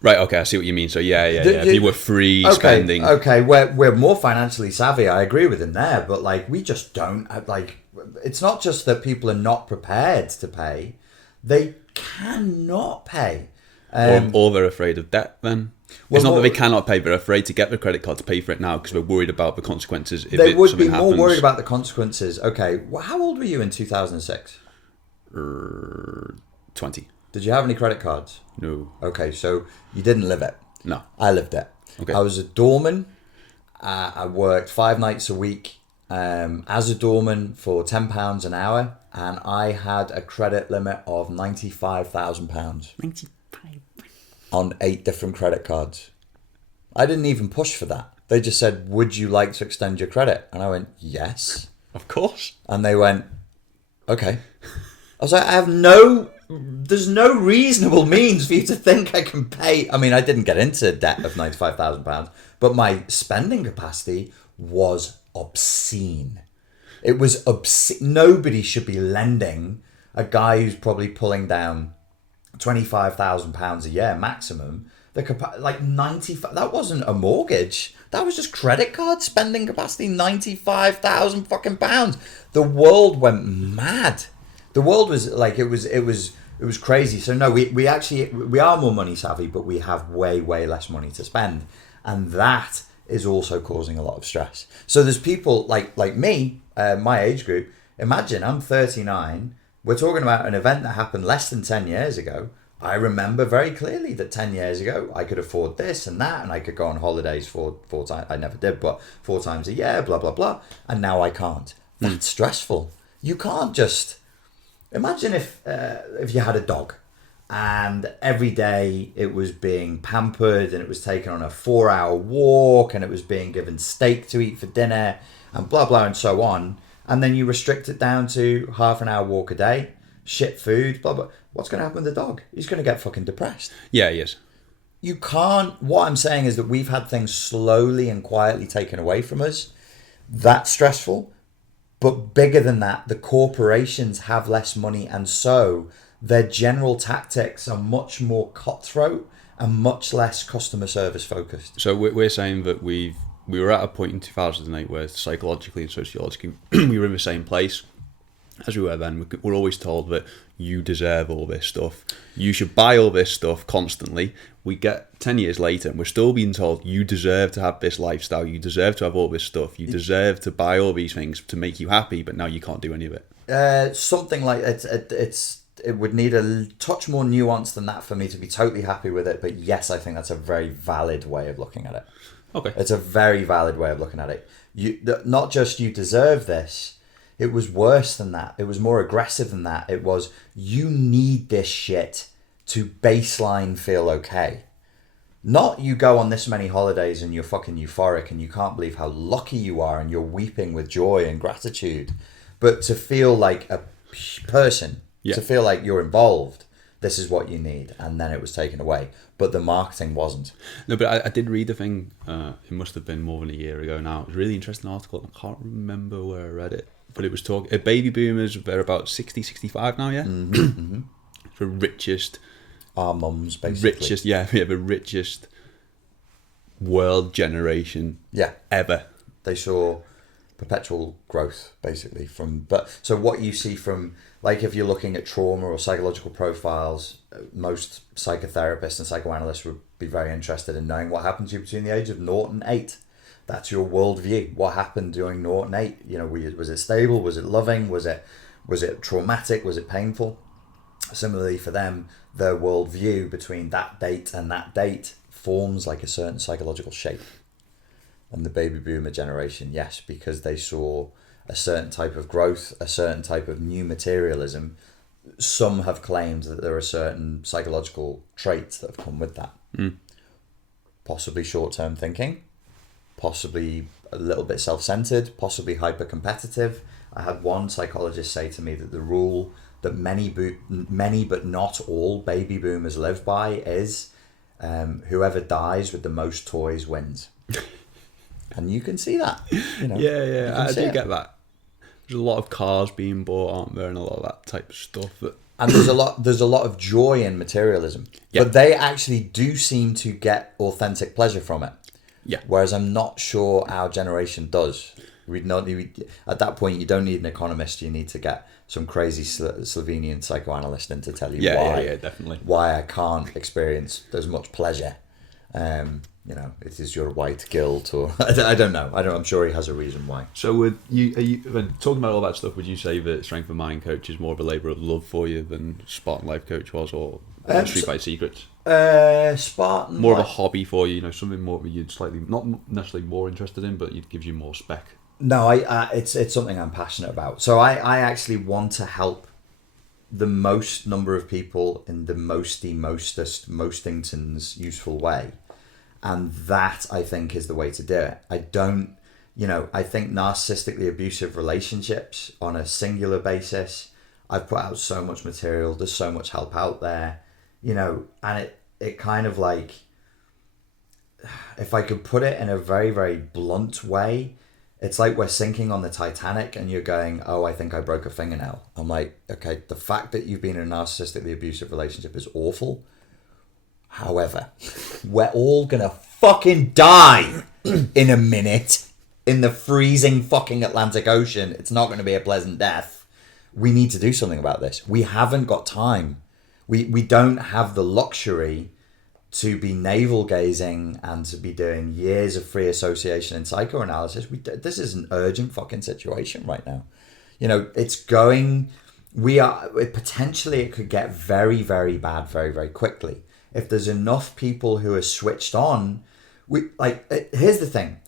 Right, okay, I see what you mean. So yeah. If you were free spending. Okay, we're more financially savvy. I agree with him there, but like we just don't like. It's not just that people are not prepared to pay; they cannot pay. Or they're afraid of debt then. It's not that they cannot pay, they're afraid to get the credit card to pay for it now because they're worried about the consequences if they would be something more happens. worried about the consequences. Okay, well, how old were you in 2006? 20. Did you have any credit cards? No. Okay, so you didn't live it. No. I lived it. Okay. I was a doorman. I worked 5 nights a week as a doorman for £10 an hour, and I had a credit limit of £95,000 95. on 8 different credit cards. I didn't even push for that. They just said, "Would you like to extend your credit?" And I went, "Yes." Of course. And they went, "Okay." I was like, there's no reasonable means for you to think I can pay. I mean, I didn't get into debt of £95,000, but my spending capacity was obscene. It was obscene. Nobody should be lending a guy who's probably pulling down £25,000 a year maximum. Like 95. That wasn't a mortgage. That was just credit card spending capacity. 95,000 fucking pounds. The world went mad. The world was like it was crazy. So no, we are more money savvy, but we have way less money to spend, and that is also causing a lot of stress. So there's people like me, my age group. Imagine I'm 39. We're talking about an event that happened less than 10 years ago. I remember very clearly that 10 years ago I could afford this and that, and I could go on holidays four times. I never did, but 4 times a year, blah blah blah. And now I can't. That's stressful. You can't just. Imagine if you had a dog and every day it was being pampered and it was taken on a 4-hour walk and it was being given steak to eat for dinner and blah, blah, and so on. And then you restrict it down to half an hour walk a day, shit food, blah, blah. What's going to happen with the dog? He's going to get fucking depressed. Yeah, he is. You can't. What I'm saying is that we've had things slowly and quietly taken away from us. That's stressful. But bigger than that, the corporations have less money, and so their general tactics are much more cutthroat and much less customer service focused. So we're saying that we were at a point in 2008 where psychologically and sociologically we were in the same place as we were then. We're always told that you deserve all this stuff. You should buy all this stuff constantly. We get 10 years later and we're still being told you deserve to have this lifestyle. You deserve to have all this stuff. You deserve to buy all these things to make you happy, but now you can't do any of it. Something like it would need a touch more nuance than that for me to be totally happy with it. But yes, I think that's a very valid way of looking at it. Okay. It's a very valid way of looking at it. Not just you deserve this. It was worse than that. It was more aggressive than that. It was, you need this shit to baseline feel okay. Not you go on this many holidays and you're fucking euphoric and you can't believe how lucky you are and you're weeping with joy and gratitude. But to feel like a person, to feel like you're involved, this is what you need. And then it was taken away. But the marketing wasn't. No, but I did read the thing, it must have been more than a year ago now. It was a really interesting article. I can't remember where I read it. But it was talking, baby boomers, they're about 60, 65 now, yeah? Mm-hmm. The richest. Our mums, basically. The richest world generation ever. They saw perpetual growth, basically. So what you see from, like if you're looking at trauma or psychological profiles, most psychotherapists and psychoanalysts would be very interested in knowing what happened to you between the age of 0 and 8. That's your worldview. What happened during 0 and 8? You know, was it stable? Was it loving? Was it traumatic? Was it painful? Similarly for them, their worldview between that date and that date forms like a certain psychological shape. And the baby boomer generation, yes, because they saw a certain type of growth, a certain type of new materialism. Some have claimed that there are certain psychological traits that have come with that. Possibly short-term thinking, possibly a little bit self-centered, possibly hyper-competitive. I had one psychologist say to me that the rule that many but not all baby boomers live by is whoever dies with the most toys wins. And you can see that. You know, Yeah, I do get that. There's a lot of cars being bought, aren't there, and a lot of that type of stuff. And there's a lot of joy in materialism. Yeah. But they actually do seem to get authentic pleasure from it. Yeah. Whereas I'm not sure our generation does. At that point, you don't need an economist. You need to get some crazy Slovenian psychoanalyst in to tell you Yeah, definitely. why I can't experience as much pleasure. You know, it is your white guilt, or I don't know. I'm sure he has a reason why. So, when talking about all that stuff, would you say that Strength of Mind coach is more of a labour of love for you than Spartan Life coach was, or Street Fight Secrets? Spartan More of a hobby for you, something more that you'd slightly not necessarily more interested in, but it gives you more spec. No, it's something I'm passionate about. So I actually want to help the most number of people in the mostington's useful way. And that, I think, is the way to do it. I think narcissistically abusive relationships on a singular basis, I've put out so much material, there's so much help out there, and it kind of like, if I could put it in a very, very blunt way, it's like we're sinking on the Titanic and you're going, oh, I think I broke a fingernail. I'm like, okay, the fact that you've been in a narcissistically abusive relationship is awful. However, we're all gonna fucking die in a minute in the freezing fucking Atlantic Ocean. It's not gonna be a pleasant death. We need to do something about this. We haven't got time. We don't have the luxury to be navel gazing and to be doing years of free association and psychoanalysis. This is an urgent fucking situation right now. Potentially it could get very, very bad very, very quickly. If there's enough people who are switched on, here's the thing.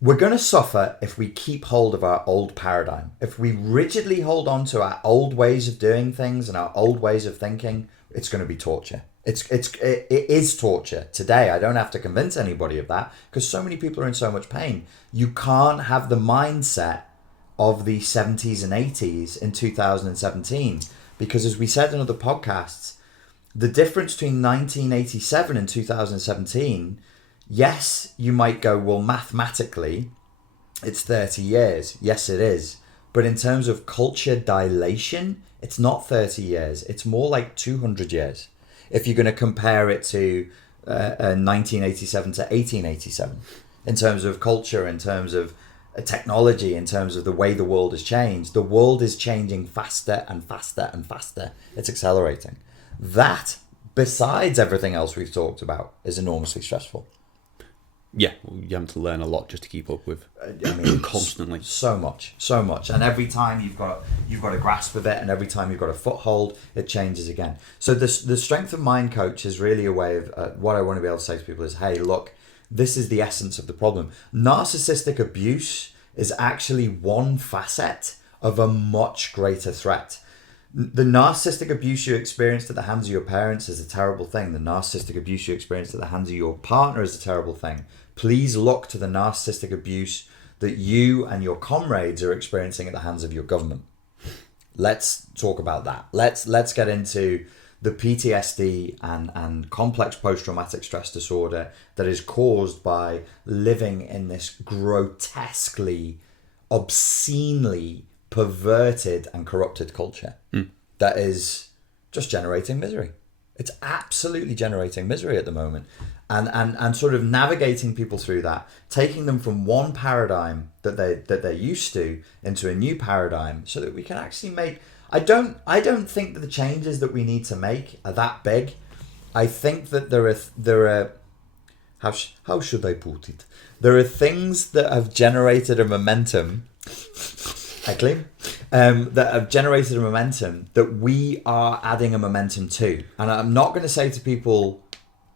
We're going to suffer if we keep hold of our old paradigm. If we rigidly hold on to our old ways of doing things and our old ways of thinking, it's going to be torture. It is torture. Today, I don't have to convince anybody of that because so many people are in so much pain. You can't have the mindset of the 70s and 80s in 2017 because, as we said in other podcasts, the difference between 1987 and 2017, yes, you might go, well, mathematically, it's 30 years. Yes, it is. But in terms of culture dilation, it's not 30 years. It's more like 200 years. If you're going to compare it to 1987 to 1887, in terms of culture, in terms of technology, in terms of the way the world has changed, the world is changing faster and faster and faster. It's accelerating. That, besides everything else we've talked about, is enormously stressful. Yeah, you have to learn a lot just to keep up with. Constantly. So much, and every time you've got a grasp of it, and every time you've got a foothold, it changes again. So the Strength of Mind coach is really a way of what I want to be able to say to people is, hey, look, this is the essence of the problem. Narcissistic abuse is actually one facet of a much greater threat. The narcissistic abuse you experienced at the hands of your parents is a terrible thing. The narcissistic abuse you experienced at the hands of your partner is a terrible thing. Please look to the narcissistic abuse that you and your comrades are experiencing at the hands of your government. Let's talk about that. Let's get into the PTSD and complex post-traumatic stress disorder that is caused by living in this grotesquely, obscenely perverted and corrupted culture that is just generating misery. It's absolutely generating misery at the moment, and sort of navigating people through that, taking them from one paradigm that they're used to into a new paradigm, so that we can actually make. I don't think that the changes that we need to make are that big. I think that there are how should I put it? There are things that have generated a momentum. That have generated a momentum that we are adding a momentum to. And I'm not going to say to people,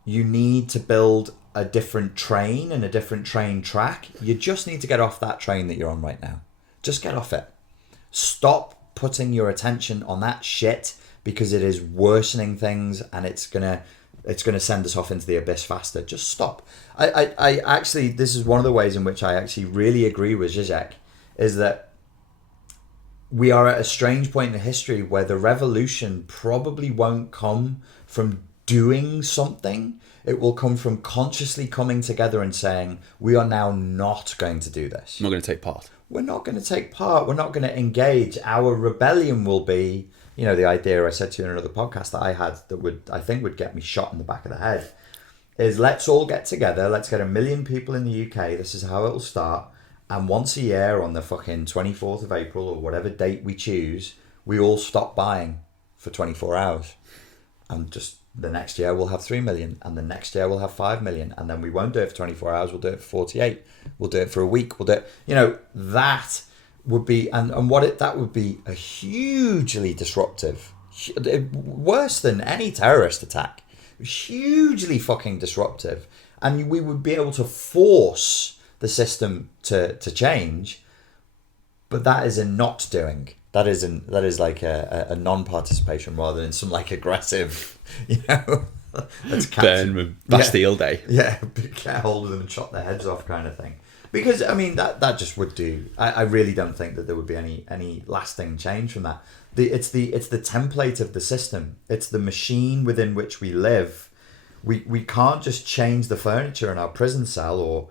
you need to build a different train and a different train track. You just need to get off that train that you're on right now. Just get off it. Stop putting your attention on that shit, because it is worsening things, and it's gonna send us off into the abyss faster. Just stop. I actually, this is one of the ways in which I actually really agree with Zizek, is that we are at a strange point in history where the revolution probably won't come from doing something. It will come from consciously coming together and saying, we are now not going to do this. I'm not going to take part. We're not going to take part. We're not going to engage. Our rebellion will be, you know, the idea I said to you in another podcast that I had that I think would get me shot in the back of the head, is let's all get together. Let's get 1 million people in the UK. This is how it will start. And once a year on the fucking 24th of April or whatever date we choose, we all stop buying for 24 hours. And just the next year we'll have 3 million. And the next year we'll have 5 million. And then we won't do it for 24 hours. We'll do it for 48. We'll do it for a week. We'll do it, you know, that would be, that would be a hugely disruptive, worse than any terrorist attack. Hugely fucking disruptive. And we would be able to force the system to change, but that is a not doing. That is like a non-participation rather than some like aggressive, you know, let's burn with Bastille Day. Yeah, get hold of them and chop their heads off kind of thing. Because I mean that just would do. I really don't think that there would be any lasting change from that. It's the template of the system. It's the machine within which we live. We can't just change the furniture in our prison cell or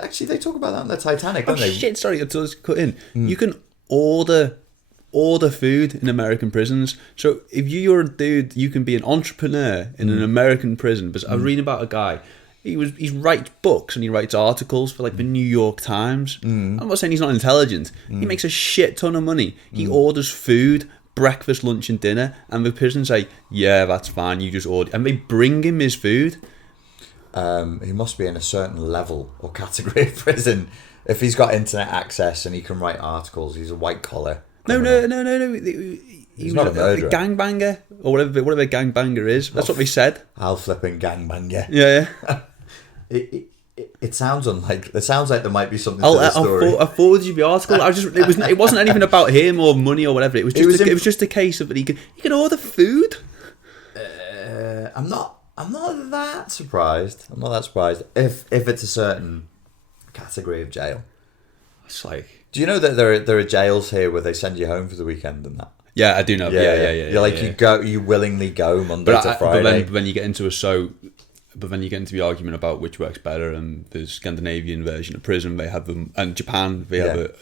actually, they talk about that in the Titanic, don't they? Shit, sorry, to just cut in. You can order food in American prisons. So if you're a dude, you can be an entrepreneur in an American prison. But I was reading about a guy. He writes books and he writes articles for like the New York Times. I'm not saying he's not intelligent. He makes a shit ton of money. He orders food, breakfast, lunch, and dinner, and the prison say, "Yeah, that's fine. You just order," and they bring him his food. He must be in a certain level or category of prison if he's got internet access and he can write articles. He's a white collar. No. He's not a murderer. A gangbanger or whatever a gangbanger is. That's what they said. I'll flipping gangbanger. Yeah. It sounds unlikely. It sounds like there might be something to the story. I forwarded you the article. It wasn't anything about him or money or whatever. It was just a case of that he can order food. I'm not that surprised. I'm not that surprised if it's a certain category of jail. It's like, do you know that there are jails here where they send you home for the weekend and that? Yeah, I do know. Yeah. You willingly go Monday to Friday. But then you get into the argument about which works better, and the Scandinavian version of prison they have them, and Japan have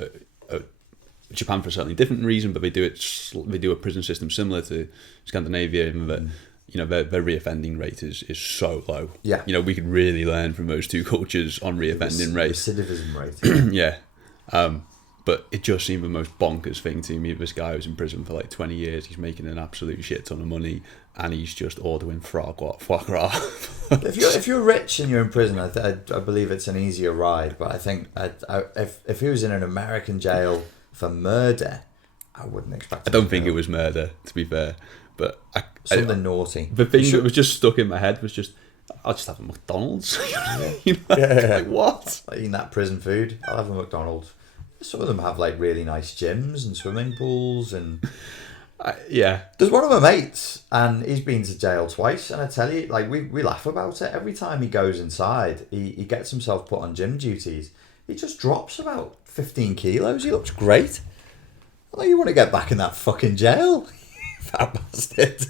Japan for a certainly different reason, but they do a prison system similar to Scandinavia in that. You know, their reoffending rate is so low. Yeah. You know, we could really learn from those two cultures on reoffending rate. Recidivism rate. Yeah. But it just seemed the most bonkers thing to me. This guy was in prison for like 20 years. He's making an absolute shit ton of money, and he's just ordering foie gras. If you're rich and you're in prison, I believe it's an easier ride. But I think if he was in an American jail for murder, I wouldn't expect. I don't think it was murder, to be fair. But something naughty. The thing that was just stuck in my head was just, I'll just have a McDonald's. You know? Like, what? Like eating that prison food. I'll have a McDonald's. Some of them have like really nice gyms and swimming pools and yeah. There's one of my mates and he's been to jail twice, and I tell you, like we laugh about it every time he goes inside. He gets himself put on gym duties. He just drops about 15 kilos. He looks great. I'm like, you want to get back in that fucking jail? Fat bastard.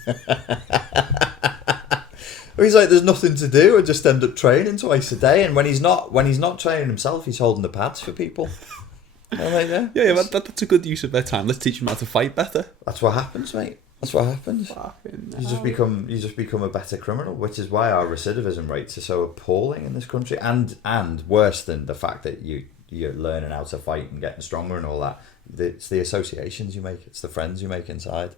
He's like, there's nothing to do. I just end up training twice a day, and when he's not training himself, he's holding the pads for people. I'm like, yeah, that's a good use of their time. Let's teach them how to fight better. That's what happens, mate. That's what happens. You just become a better criminal, which is why our recidivism rates are so appalling in this country, and worse than the fact that you're learning how to fight and getting stronger and all that. It's the associations you make. It's the friends you make inside.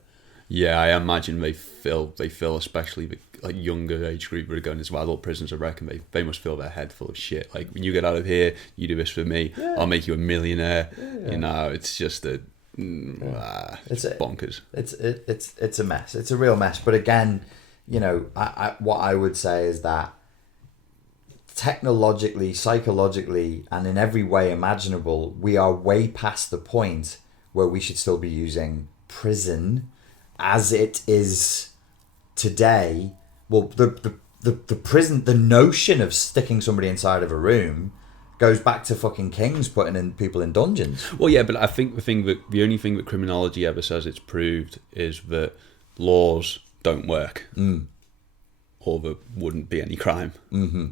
Yeah, I imagine they feel especially the like younger age group that are going into adult prisons. I reckon they must feel their head full of shit. Like, when you get out of here, you do this for me. Yeah. I'll make you a millionaire. Yeah. You know, it's just it's bonkers. It's a mess. It's a real mess. But again, what I would say is that technologically, psychologically, and in every way imaginable, we are way past the point where we should still be using prison as it is today. Well, the prison, the notion of sticking somebody inside of a room goes back to fucking kings putting in people in dungeons. Well, yeah, but I think the only thing that criminology ever says it's proved is that laws don't work, or there wouldn't be any crime. Mm-hmm.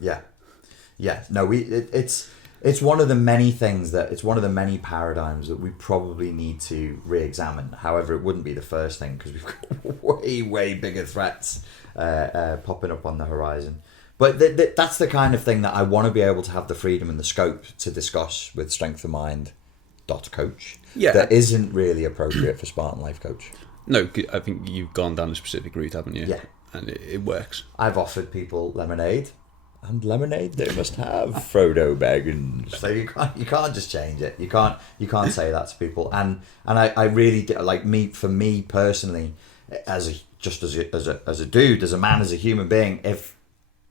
Yeah. No, it's one of the many things it's one of the many paradigms that we probably need to re-examine. However, it wouldn't be the first thing, because we've got way bigger threats popping up on the horizon. But that's the kind of thing that I want to be able to have the freedom and the scope to discuss with strengthofmind.coach. Yeah. That isn't really appropriate for Spartan Life Coach. No, I think you've gone down a specific route, haven't you? Yeah. And it works. I've offered people lemonade, and lemonade they must have, Frodo Baggins. So you can't just change it. You can't say that to people. And I really like, for me personally, as a dude, as a man, as a human being,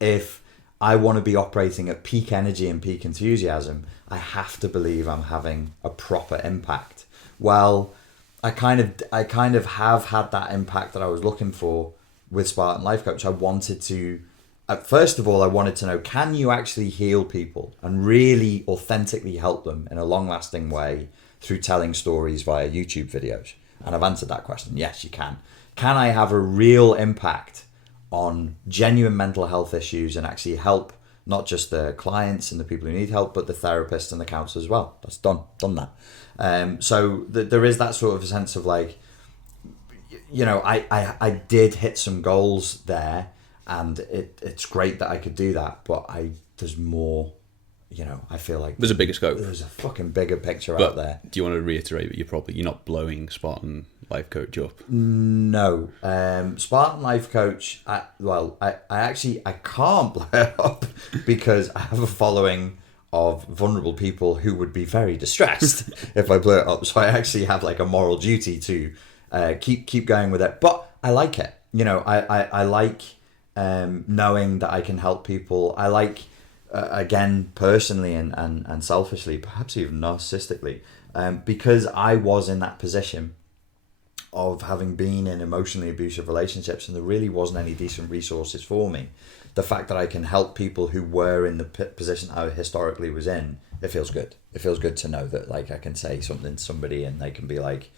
if I want to be operating at peak energy and peak enthusiasm, I have to believe I'm having a proper impact. Well, I kind of have had that impact that I was looking for with Spartan Life Coach. I wanted to, first of all, I wanted to know, can you actually heal people and really authentically help them in a long-lasting way through telling stories via YouTube videos? And I've answered that question. Yes, you can. Can I have a real impact on genuine mental health issues and actually help not just the clients and the people who need help, but the therapists and the counselors as well? That's done that. So there is that sort of a sense of like, I did hit some goals there, and it's great that I could do that, but there's more. I feel like there's a bigger scope. There's a fucking bigger picture out there. Do you want to reiterate that you're not blowing Spartan Life Coach up? No, Spartan Life Coach. I can't blow it up because I have a following of vulnerable people who would be very distressed if I blew it up. So I actually have like a moral duty to keep going with it. But I like it. I like knowing that I can help people. I like. Again, personally and selfishly, perhaps even narcissistically, because I was in that position of having been in emotionally abusive relationships and there really wasn't any decent resources for me. The fact that I can help people who were in the position I historically was in, it feels good. It feels good to know that like I can say something to somebody and they can be like,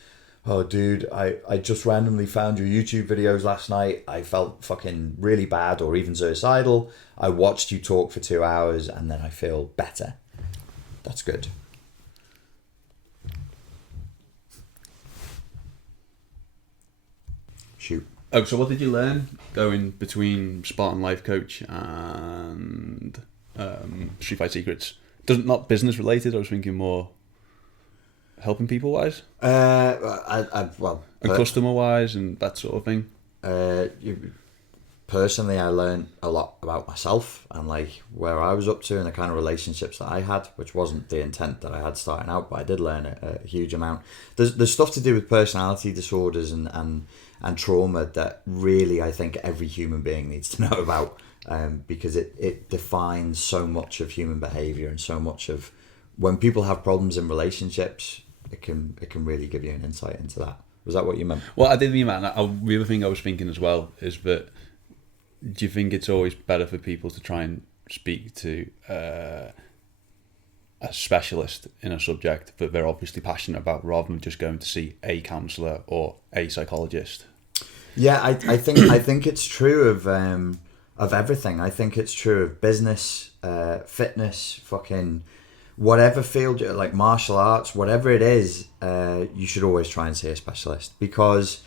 oh dude, I just randomly found your YouTube videos last night. I felt fucking really bad or even suicidal. I watched you talk for 2 hours and then I feel better. That's good. Shoot. Oh, so what did you learn going between Spartan Life Coach and Street Fight Secrets? Not business related, I was thinking more helping people wise? And customer wise and that sort of thing? Personally, I learned a lot about myself and like where I was up to and the kind of relationships that I had, which wasn't the intent that I had starting out, but I did learn a huge amount. There's stuff to do with personality disorders and trauma that really I think every human being needs to know about, because it defines so much of human behavior and so much of when people have problems in relationships. It can really give you an insight into that. Was that what you meant? Well, I did mean that. The other thing I was thinking as well is that, do you think it's always better for people to try and speak to a specialist in a subject that they're obviously passionate about, rather than just going to see a counsellor or a psychologist? Yeah, I think it's true of everything. I think it's true of business, fitness, fucking whatever field, like martial arts, whatever it is, you should always try and see a specialist, because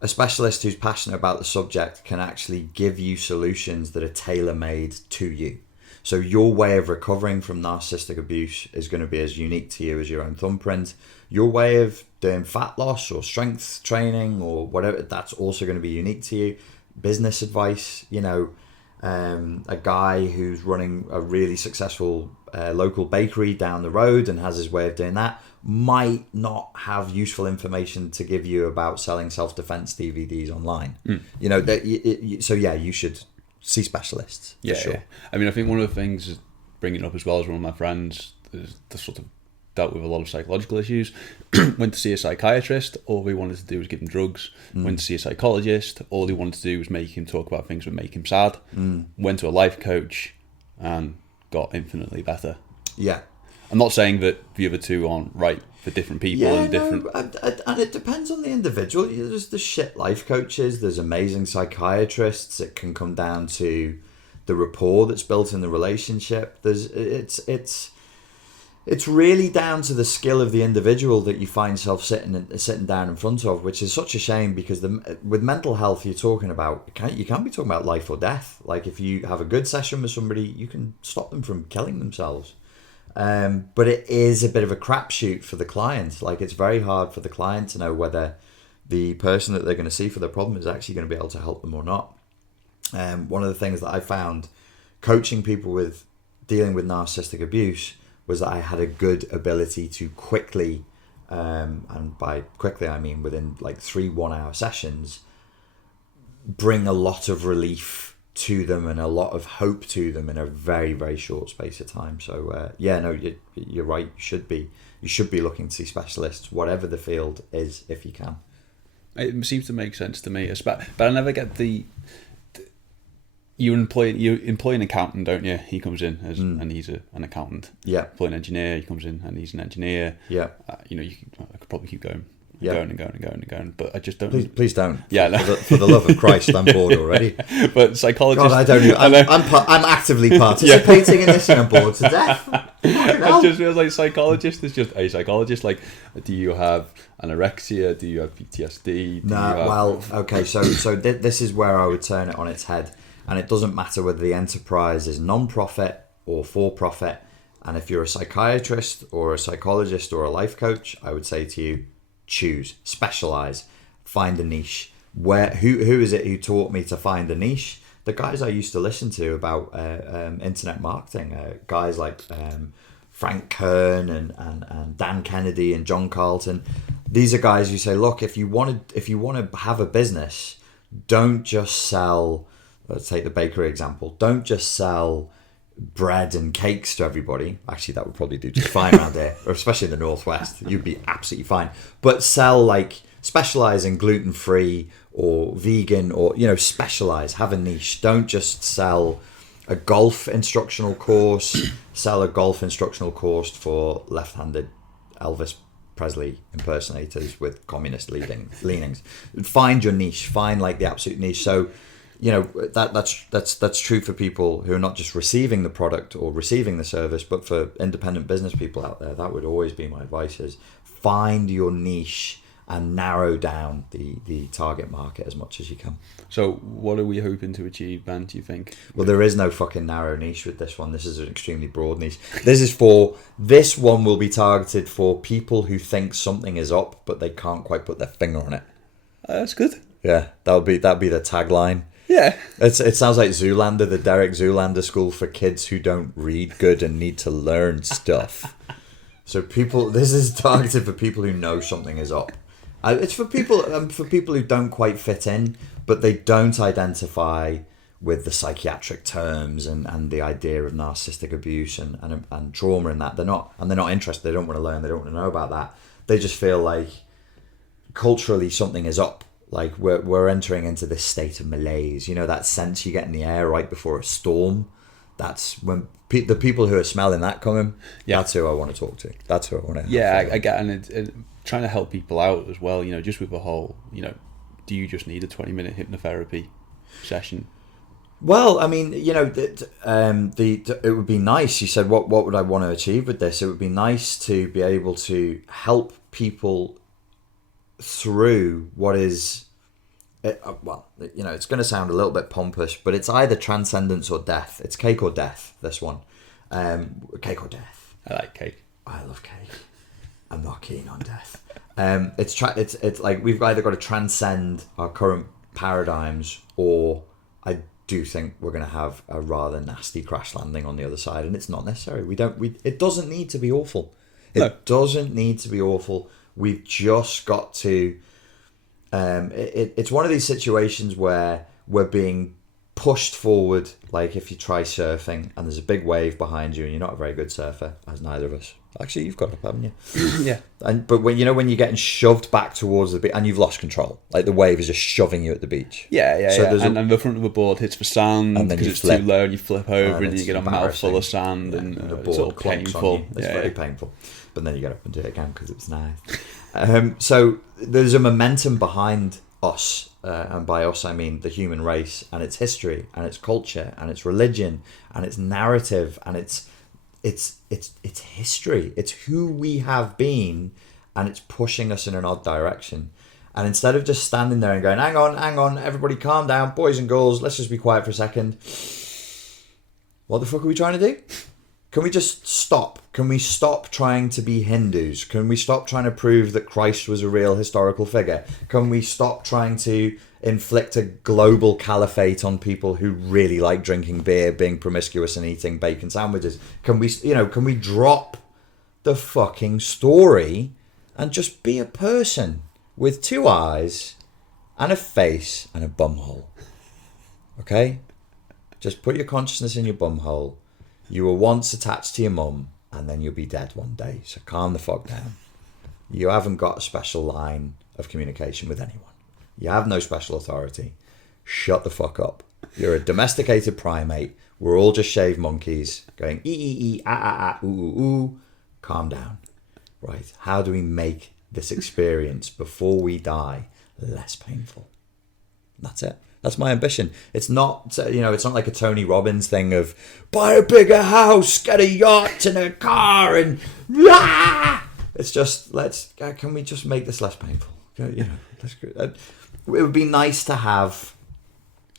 a specialist who's passionate about the subject can actually give you solutions that are tailor-made to you. So your way of recovering from narcissistic abuse is going to be as unique to you as your own thumbprint. Your way of doing fat loss or strength training or whatever, that's also going to be unique to you. Business advice, a guy who's running a really successful local bakery down the road and has his way of doing that might not have useful information to give you about selling self-defense DVDs online. You know, so yeah, you should see specialists. Yeah, sure. yeah. I mean, I think one of the things bringing up as well as one of my friends is the sort of dealt with a lot of psychological issues. Went to see a psychiatrist. All he wanted to do was give him drugs. Went to see a psychologist. All he wanted to do was make him talk about things that make him sad. Went to a life coach and got infinitely better. Yeah. I'm not saying that the other two aren't right for different people and different. And it depends on the individual. There's the shit life coaches. There's amazing psychiatrists. It can come down to the rapport that's built in the relationship. It's really down to the skill of the individual that you find yourself sitting down in front of, which is such a shame because with mental health you're talking about, you can't be talking about life or death. Like if you have a good session with somebody, you can stop them from killing themselves. But it is a bit of a crapshoot for the client. Like it's very hard for the client to know whether the person that they're going to see for their problem is actually going to be able to help them or not. One of the things that I found coaching people with dealing with narcissistic abuse was that I had a good ability to quickly, and by quickly I mean within like 3 1-hour sessions, bring a lot of relief to them and a lot of hope to them in a very, very short space of time. So you're right. You should be looking to see specialists, whatever the field is, if you can. It seems to make sense to me, but I never get you employ an accountant, don't you? He comes in and he's an accountant. Yeah. Employ an engineer. He comes in and he's an engineer. Yeah. I could probably keep going. Yeah. Going, but I just don't. Please don't. Yeah, no. For the love of Christ, I'm bored already. But psychologists. God, I don't know. I'm actively participating in this, and I'm bored to death. It just feels like psychologist is just a psychologist. Like, do you have anorexia? Do you have PTSD? Okay. So this is where I would turn it on its head, and it doesn't matter whether the enterprise is non-profit or for-profit. And if you're a psychiatrist or a psychologist or a life coach, I would say to you, choose, specialize, find a niche. Who is it who taught me to find a niche? The guys I used to listen to about internet marketing, guys like Frank Kern and Dan Kennedy and John Carlton. These are guys who say, look, if you want to have a business, don't just sell. Let's take the bakery example. Don't just sell bread and cakes to everybody. Actually, that would probably do just fine around here, or especially in the Northwest. You'd be absolutely fine. But specialize in gluten-free or vegan, or specialize, have a niche. Don't just sell a golf instructional course. Sell a golf instructional course for left-handed Elvis Presley impersonators with communist leanings. Find your niche. Find the absolute niche. So that's true for people who are not just receiving the product or receiving the service, but for independent business people out there. That would always be my advice: is find your niche and narrow down the target market as much as you can. So what are we hoping to achieve, Ben, do you think? Well, there is no fucking narrow niche with this one. This is an extremely broad niche. This one will be targeted for people who think something is up, but they can't quite put their finger on it. That's good. Yeah, that'd be the tagline. Yeah. It sounds like Zoolander, the Derek Zoolander school for kids who don't read good and need to learn stuff. So this is targeted for people who know something is up. It's for people who don't quite fit in, but they don't identify with the psychiatric terms and the idea of narcissistic abuse and trauma and that. They're not interested. They don't want to learn. They don't want to know about that. They just feel like culturally something is up. Like we're entering into this state of malaise. That sense you get in the air right before a storm. That's when the people who are smelling that coming. Yeah. That's who I want to talk to. That's who I want to. Yeah, I get, and it trying to help people out as well. Just with the whole. Do you just need a 20-minute hypnotherapy session? Well, I mean, it would be nice. You said, what would I want to achieve with this? It would be nice to be able to help people through what is, it's going to sound a little bit pompous, but it's either transcendence or death. It's cake or death, this one. Cake or death. I like cake. I love cake. I'm not keen on death. It's like we've either got to transcend our current paradigms, or I do think we're going to have a rather nasty crash landing on the other side, and it's not necessary. It doesn't need to be awful. It doesn't need to be awful. We've just got to. It's one of these situations where we're being pushed forward, like if you try surfing and there's a big wave behind you and you're not a very good surfer, as neither of us. Actually, you've got up, haven't you? Yeah. But when you're getting shoved back towards the beach and you've lost control, like the wave is just shoving you at the beach. Yeah. And the front of the board hits the sand because it's too low, and you flip over and you get a mouthful of sand, and the it's all board clunks painful. on you. It's very painful. But then you get up and do it again because it was nice. So there's a momentum behind us, and by us I mean the human race and its history and its culture and its religion and its narrative and its history. It's who we have been, and it's pushing us in an odd direction. And instead of just standing there and going, hang on, everybody calm down, boys and girls, let's just be quiet for a second. What the fuck are we trying to do? Can we just stop? Can we stop trying to be Hindus? Can we stop trying to prove that Christ was a real historical figure? Can we stop trying to inflict a global caliphate on people who really like drinking beer, being promiscuous and eating bacon sandwiches? Can we drop the fucking story and just be a person with two eyes and a face and a bumhole? Okay? Just put your consciousness in your bumhole. You were once attached to your mum, and then you'll be dead one day. So calm the fuck down. You haven't got a special line of communication with anyone. You have no special authority. Shut the fuck up. You're a domesticated primate. We're all just shaved monkeys going ooh. Calm down. Right. How do we make this experience before we die less painful? That's it. That's my ambition. It's not, it's not like a Tony Robbins thing of buy a bigger house, get a yacht and a car, and it's just can we just make this less painful? It would be nice to have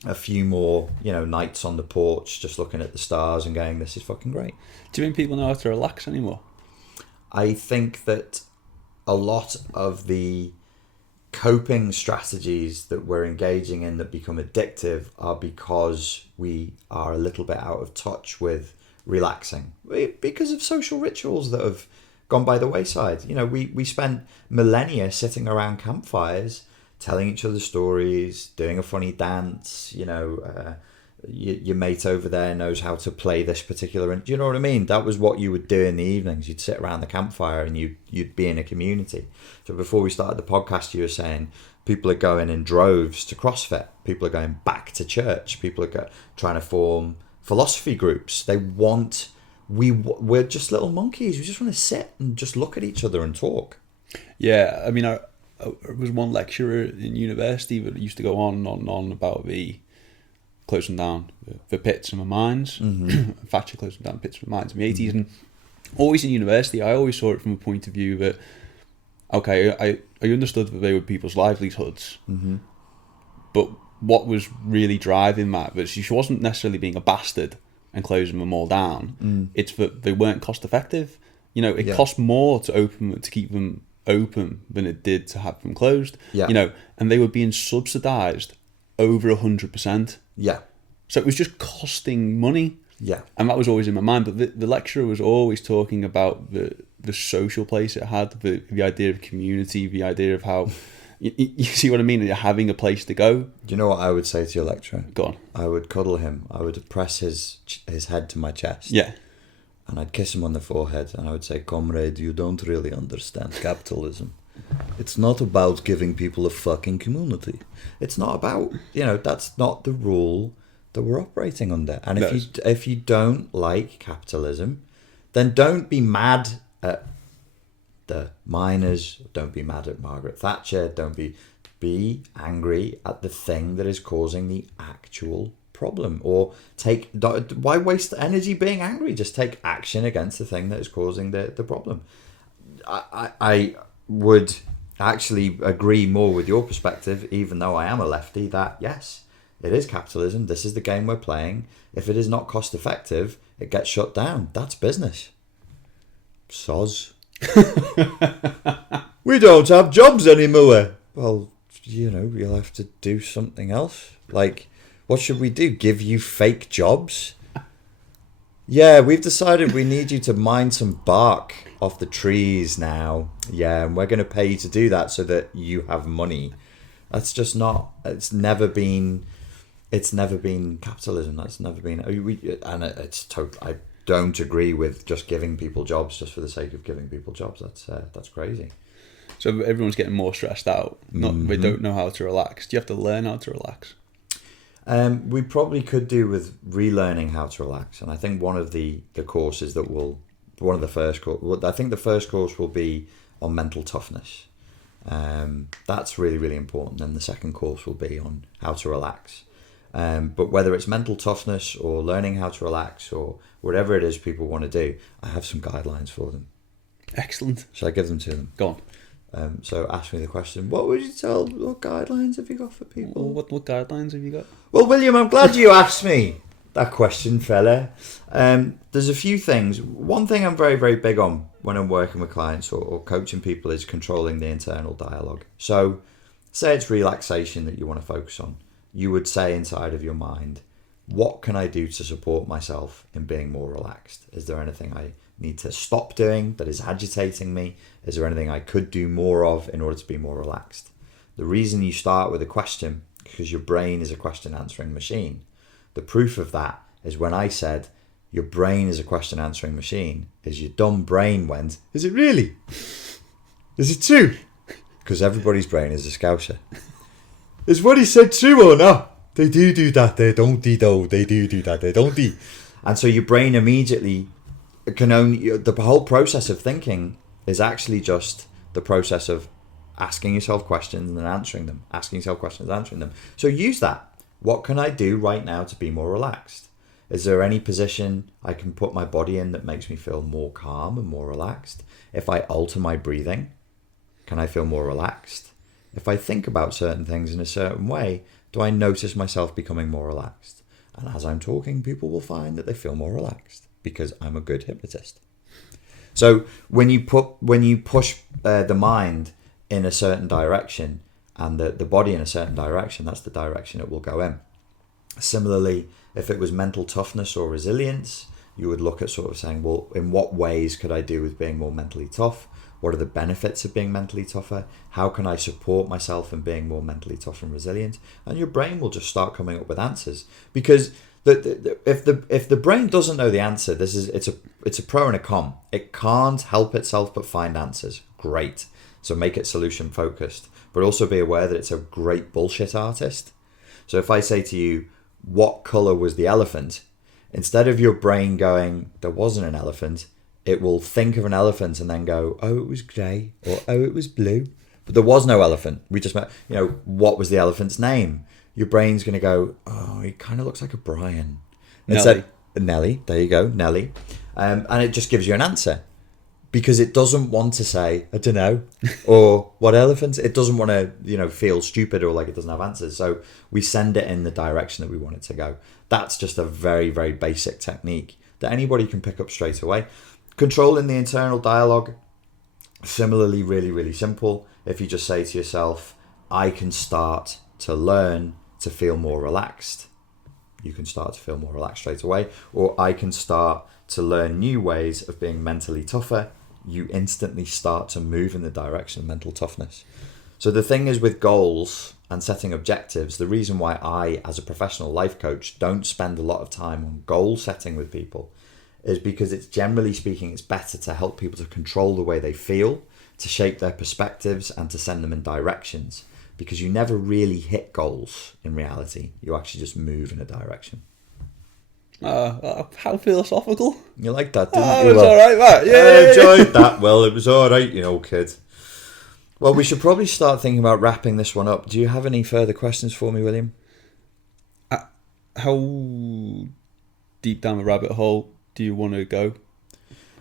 a few more, nights on the porch, just looking at the stars and going, this is fucking great. Do you think people know how to relax anymore? I think that a lot of the coping strategies that we're engaging in that become addictive are because we are a little bit out of touch with relaxing because of social rituals that have gone by the wayside. We spent millennia sitting around campfires telling each other stories, doing a funny dance. Your mate over there knows how to play this particular, do you know what I mean? That was what you would do in the evenings. You'd sit around the campfire and you'd be in a community. So before we started the podcast, you were saying people are going in droves to CrossFit. People are going back to church. People are trying to form philosophy groups. We're just little monkeys. We just want to sit and just look at each other and talk. Yeah, I mean, I was one lecturer in university that used to go on and on about the closing down the pits and the mines. Thatcher closing down pits and mines in the 80s. And always in university, I always saw it from a point of view that, okay, I understood that they were people's livelihoods, but what was really driving that she wasn't necessarily being a bastard and closing them all down. It's that they weren't cost effective. It cost more to keep them open than it did to have them closed. And they were being subsidized over 100%. Yeah. So it was just costing money. Yeah. And that was always in my mind. But the lecturer was always talking about the social place it had, the idea of community, the idea of how, you see what I mean? You're having a place to go. Do you know what I would say to your lecturer? Go on. I would cuddle him. I would press his head to my chest. Yeah. And I'd kiss him on the forehead and I would say, comrade, you don't really understand capitalism. It's not about giving people a fucking community. It's not about, that's not the rule that we're operating under. And if you don't like capitalism, then don't be mad at the miners, don't be mad at Margaret Thatcher, don't be angry at the thing that is causing the actual problem. Or why waste energy being angry? Just take action against the thing that is causing the problem. I would actually agree more with your perspective, even though I am a lefty, that yes, it is capitalism. This is the game we're playing. If it is not cost effective, it gets shut down. That's business. Soz. We don't have jobs anymore. Well, you'll have to do something else. Like, What should we do? Give you fake jobs? Yeah, we've decided we need you to mine some bark off the trees now. Yeah, and we're going to pay you to do that so that you have money. That's just not. It's never been capitalism. That's never been. It's total. I don't agree with just giving people jobs just for the sake of giving people jobs. That's crazy. So everyone's getting more stressed out. They don't know how to relax. Do you have to learn how to relax? We probably could do with relearning how to relax, and I think one of the courses that will, one of the first course, I think the first course will be on mental toughness. That's really, really important. And the second course will be on how to relax. But whether it's mental toughness or learning how to relax or whatever it is people want to do, I have some guidelines for them. Excellent. Shall I give them to them? Go on. So ask me the question, what guidelines have you got for people? What guidelines have you got? Well, William, I'm glad you asked me that question, fella. There's a few things. One thing I'm very, very big on when I'm working with clients or coaching people is controlling the internal dialogue. So say it's relaxation that you want to focus on. You would say inside of your mind, what can I do to support myself in being more relaxed? Is there anything I need to stop doing that is agitating me? Is there anything I could do more of in order to be more relaxed? The reason you start with a question, because your brain is a question answering machine. The proof of that is when I said your brain is a question answering machine, is your dumb brain went, is it really? Is it true? Because everybody's brain is a scouser. Is what he said true or not? They do that there, don't they though? They do that there, don't they? And so your brain immediately the whole process of thinking is actually just the process of asking yourself questions and then answering them. Asking yourself questions and answering them. So use that. What can I do right now to be more relaxed? Is there any position I can put my body in that makes me feel more calm and more relaxed? If I alter my breathing, can I feel more relaxed? If I think about certain things in a certain way, do I notice myself becoming more relaxed? And as I'm talking, people will find that they feel more relaxed because I'm a good hypnotist. So when you push the mind in a certain direction and the body in a certain direction, that's the direction it will go in. Similarly, if it was mental toughness or resilience, you would look at sort of saying, well, in what ways could I do with being more mentally tough? What are the benefits of being mentally tougher? How can I support myself in being more mentally tough and resilient? And your brain will just start coming up with answers. Because if the brain doesn't know the answer, it's a pro and a con. It can't help itself but find answers. Great. So make it solution focused. But also be aware that it's a great bullshit artist. So if I say to you, what color was the elephant? Instead of your brain going, there wasn't an elephant, it will think of an elephant and then go, oh, it was grey, or oh, it was blue. But there was no elephant. We just met, what was the elephant's name? Your brain's going to go, oh, he kind of looks like a Brian. Nelly. Nelly, there you go, Nelly. And it just gives you an answer. Because it doesn't want to say, I don't know, or what elephant? It doesn't want to, feel stupid or like it doesn't have answers. So we send it in the direction that we want it to go. That's just a very, very basic technique that anybody can pick up straight away. Controlling the internal dialogue, similarly, really, really simple. If you just say to yourself, I can start to learn to feel more relaxed. You can start to feel more relaxed straight away. Or I can start to learn new ways of being mentally tougher. You instantly start to move in the direction of mental toughness. So the thing is with goals and setting objectives, the reason why I, as a professional life coach, don't spend a lot of time on goal setting with people is because it's generally speaking, it's better to help people to control the way they feel, to shape their perspectives and to send them in directions. Because you never really hit goals in reality. You actually just move in a direction. How philosophical. You like that, didn't you? It was all right, Matt. Yeah, I enjoyed that. Well, it was all right, kid. Well, we should probably start thinking about wrapping this one up. Do you have any further questions for me, William? How deep down the rabbit hole do you want to go?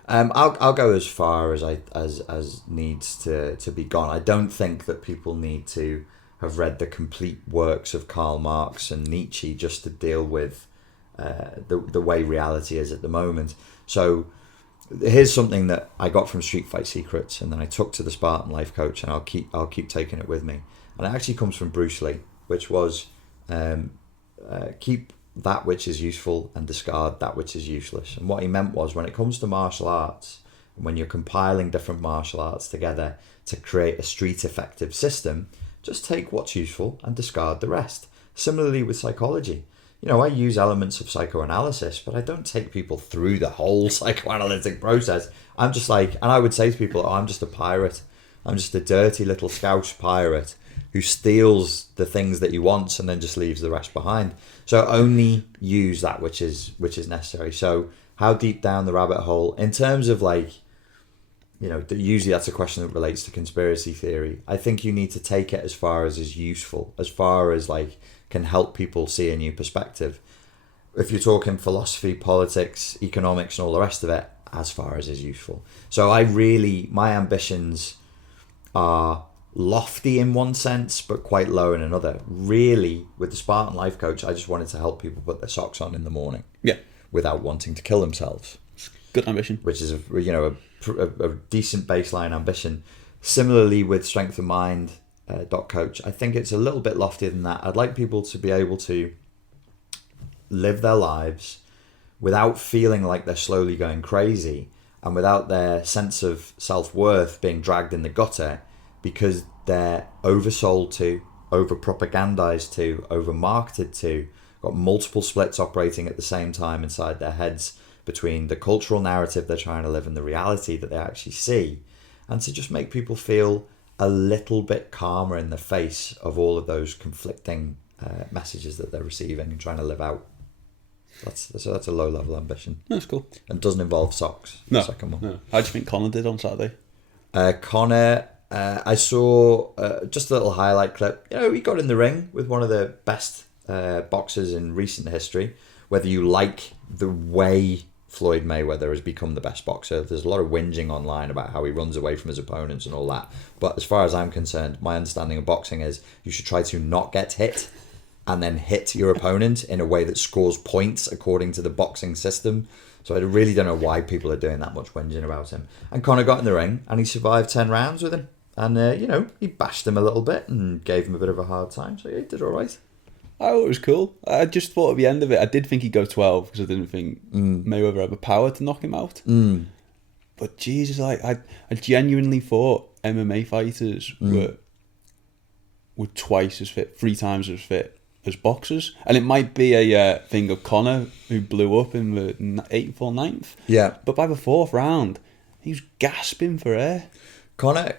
I'll go as far as needs to be gone. I don't think that people need to have read the complete works of Karl Marx and Nietzsche just to deal with the way reality is at the moment. So here's something that I got from Street Fight Secrets, and then I took to the Spartan Life Coach, and I'll keep taking it with me. And it actually comes from Bruce Lee, which was keep that which is useful and discard that which is useless. And what he meant was, when it comes to martial arts, when you're compiling different martial arts together to create a street effective system, just take what's useful and discard the rest. Similarly with psychology. You know, I use elements of psychoanalysis, but I don't take people through the whole psychoanalytic process. I'm just like, and I would say to people, oh, I'm just a pirate. I'm just a dirty little Scouse pirate who steals the things that he wants and then just leaves the rest behind. So only use that which is necessary. So how deep down the rabbit hole, in terms of like, you know, usually that's a question that relates to conspiracy theory. I think you need to take it as far as is useful, as far as like can help people see a new perspective. If you're talking philosophy, politics, economics and all the rest of it, as far as is useful. So my ambitions are lofty in one sense, but quite low in another. Really, with the Spartan Life Coach, I just wanted to help people put their socks on in the morning. Yeah. Without wanting to kill themselves. Good ambition. Which is, a decent baseline ambition. Similarly with Strength of Mind .coach, I think it's a little bit loftier than that. I'd like people to be able to live their lives without feeling like they're slowly going crazy and without their sense of self-worth being dragged in the gutter because they're oversold to, over-propagandized to, over-marketed to, got multiple splits operating at the same time inside their heads between the cultural narrative they're trying to live and the reality that they actually see, and to just make people feel a little bit calmer in the face of all of those conflicting messages that they're receiving and trying to live out. That's a low level ambition. That's cool. And doesn't involve socks. No. The second one. No. How do you think Conor did on Saturday? Conor, I saw just a little highlight clip. You know, he got in the ring with one of the best boxers in recent history. Whether you like the way Floyd Mayweather has become the best boxer, there's a lot of whinging online about how he runs away from his opponents and all that. But as far as I'm concerned, my understanding of boxing is you should try to not get hit and then hit your opponent in a way that scores points according to the boxing system. So I really don't know why people are doing that much whinging about him. And Conor got in the ring and he survived 10 rounds with him. And, he bashed him a little bit and gave him a bit of a hard time. So yeah, he did all right. I thought it was cool. I just thought at the end of it, I did think he'd go 12 because I didn't think Mayweather had the power to knock him out. But Jesus, I genuinely thought MMA fighters were twice as fit, 3 times as fit as boxers. And it might be a thing of Conor, who blew up in the 8th or 9th. Yeah. But by the 4th round, he was gasping for air. Conor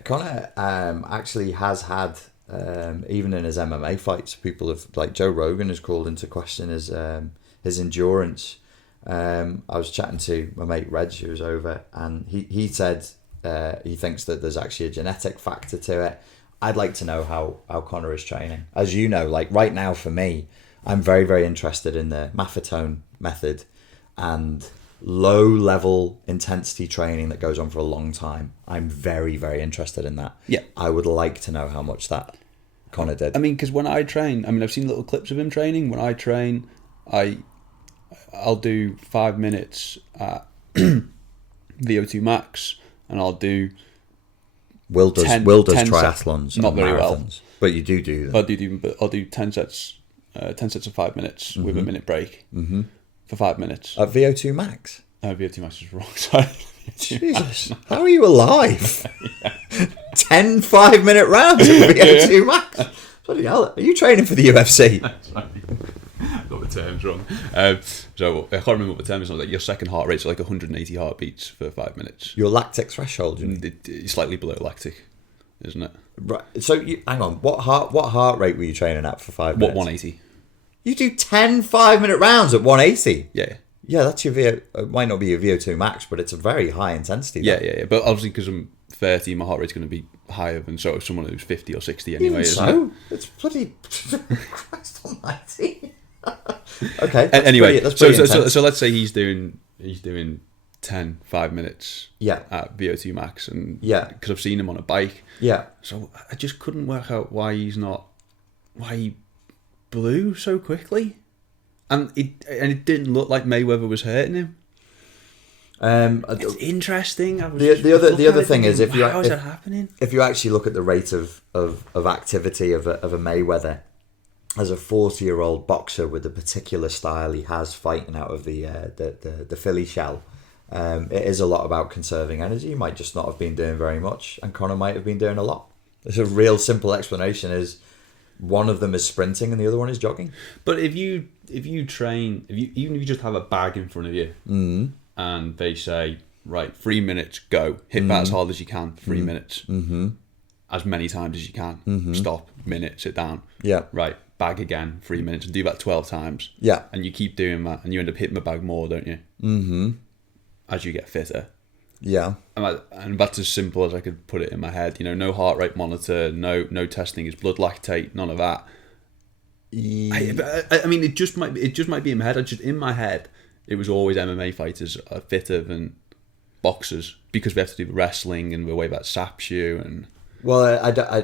actually has had... even in his MMA fights, people have, like Joe Rogan has called into question his endurance. I was chatting to my mate Reg, who was over, and he said he thinks that there's actually a genetic factor to it. I'd like to know how Conor is training. As you know, like right now for me, I'm very, very interested in the Maffetone method and low level intensity training that goes on for a long time. I'm very, very interested in that. Yeah. I would like to know how much that Conor did. I mean, because when I train, I've seen little clips of him training. When I train, I'll do 5 minutes at VO2 max, and I'll do Will does 10 triathlons, not very marathons, well, but you do them. I'll do 10 sets of 5 minutes with a minute break for 5 minutes. At VO2 max? VO2 max is wrong. Sorry. Jesus, how are you alive? 10 5-minute rounds at VO2 max. Bloody hell, are you training for the UFC? Got the terms wrong. So I can't remember what the term is. Like your second heart rate's like 180 heartbeats for 5 minutes. Your lactic threshold, it's slightly below lactic, isn't it? Right. So hang on. What heart rate were you training at for 5 minutes? What, 180? You do 10 5-minute rounds at 180. Yeah. Yeah, that's your VO. It might not be your VO2 max, but it's a very high intensity. Yeah. But obviously, because I'm 30, my heart rate's going to be higher than sort of someone who's 50 or 60 anyway. Isn't it? It's bloody Christ Almighty. Okay. Anyway, that's pretty so let's say he's doing 10 5 minutes. Yeah. At VO2 max, and because I've seen him on a bike. Yeah. So I just couldn't work out why he blew so quickly. And it didn't look like Mayweather was hurting him. It's interesting. The other thing is how is that happening? If you actually look at the rate of activity of a Mayweather, as a 40-year-old boxer with the particular style he has fighting out of the Philly shell, it is a lot about conserving energy. You might just not have been doing very much, and Conor might have been doing a lot. It's a real simple explanation is one of them is sprinting and the other one is jogging. But if you train, even if you just have a bag in front of you, and they say, right, 3 minutes, go, hit that as hard as you can, 3 minutes, as many times as you can, stop, minute, sit down, right, bag again, 3 minutes, and do that 12 times, and you keep doing that, and you end up hitting the bag more, don't you? As you get fitter. And that's as simple as I could put it in my head. You know, no heart rate monitor, no testing his blood lactate, none of that. I mean, it just might be in my head. In my head, it was always MMA fighters are fitter than boxers because we have to do wrestling and the way that saps you. And well,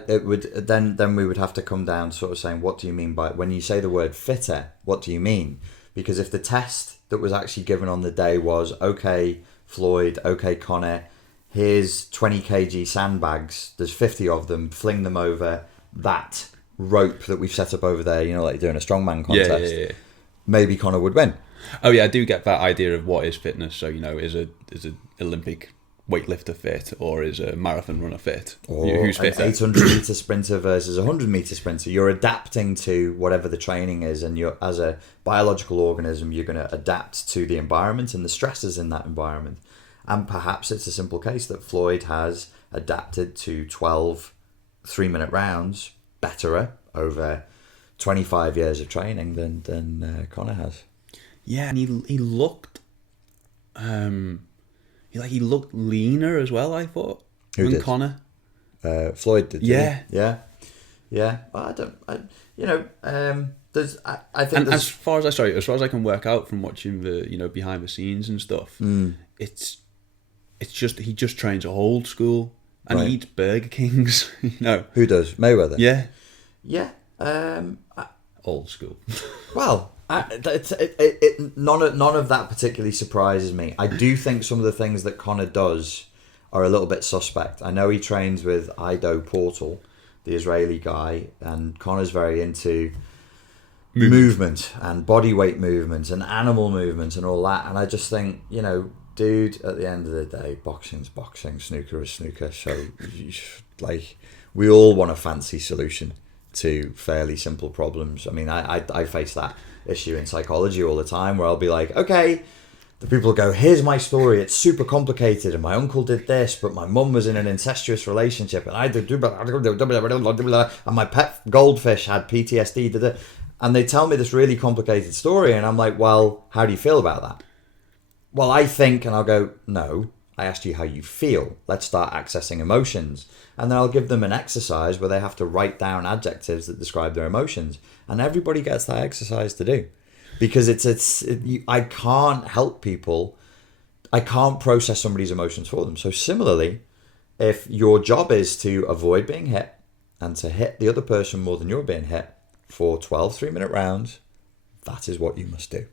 it would then we would have to come down sort of saying, what do you mean by when you say the word fitter? What do you mean? Because if the test that was actually given on the day was, okay, Floyd, okay, Conor, here's 20 kg sandbags, there's 50 of them, fling them over that rope that we've set up over there, you know, like you're doing a strongman contest, maybe Conor would win. Oh yeah, I do get that idea of what is fitness. So, you know, is a Olympic weightlifter fit, or is a marathon runner fit? Or who's fitter? An 800 meter sprinter versus a 100 meter sprinter. You're adapting to whatever the training is, and you're, as a biological organism, you're going to adapt to the environment and the stresses in that environment. And perhaps it's a simple case that Floyd has adapted to 12 3-minute rounds betterer over 25 years of training than Conor has. Yeah, and he looked he looked leaner as well, I thought. Who did? Conor. Floyd did. Yeah. Yeah. Well, there's I think and there's... as far as I can work out from watching the, you know, behind the scenes and stuff, it's just he just trains old school and he eats Burger Kings, you know. Who does? Mayweather? Yeah. Old school. Well, none of that particularly surprises me. I do think some of the things that Conor does are a little bit suspect. I know he trains with Ido Portal, the Israeli guy, and Conor's very into movement and body weight movement and animal movement and all that. And I just think, you know, dude, at the end of the day, boxing's boxing, snooker is snooker. So, like, we all want a fancy solution to fairly simple problems. I mean, I face that issue in psychology all the time, where I'll be like, okay, the people go, here's my story, it's super complicated, and my uncle did this, but my mum was in an incestuous relationship, and I did, and my pet goldfish had PTSD, and they tell me this really complicated story, and I'm like, well, how do you feel about that? Well, I think, and I'll go, no, I asked you how you feel. Let's start accessing emotions. And then I'll give them an exercise where they have to write down adjectives that describe their emotions. And everybody gets that exercise to do. Because I can't help people. I can't process somebody's emotions for them. So similarly, if your job is to avoid being hit and to hit the other person more than you're being hit for 12 3-minute rounds, that is what you must do.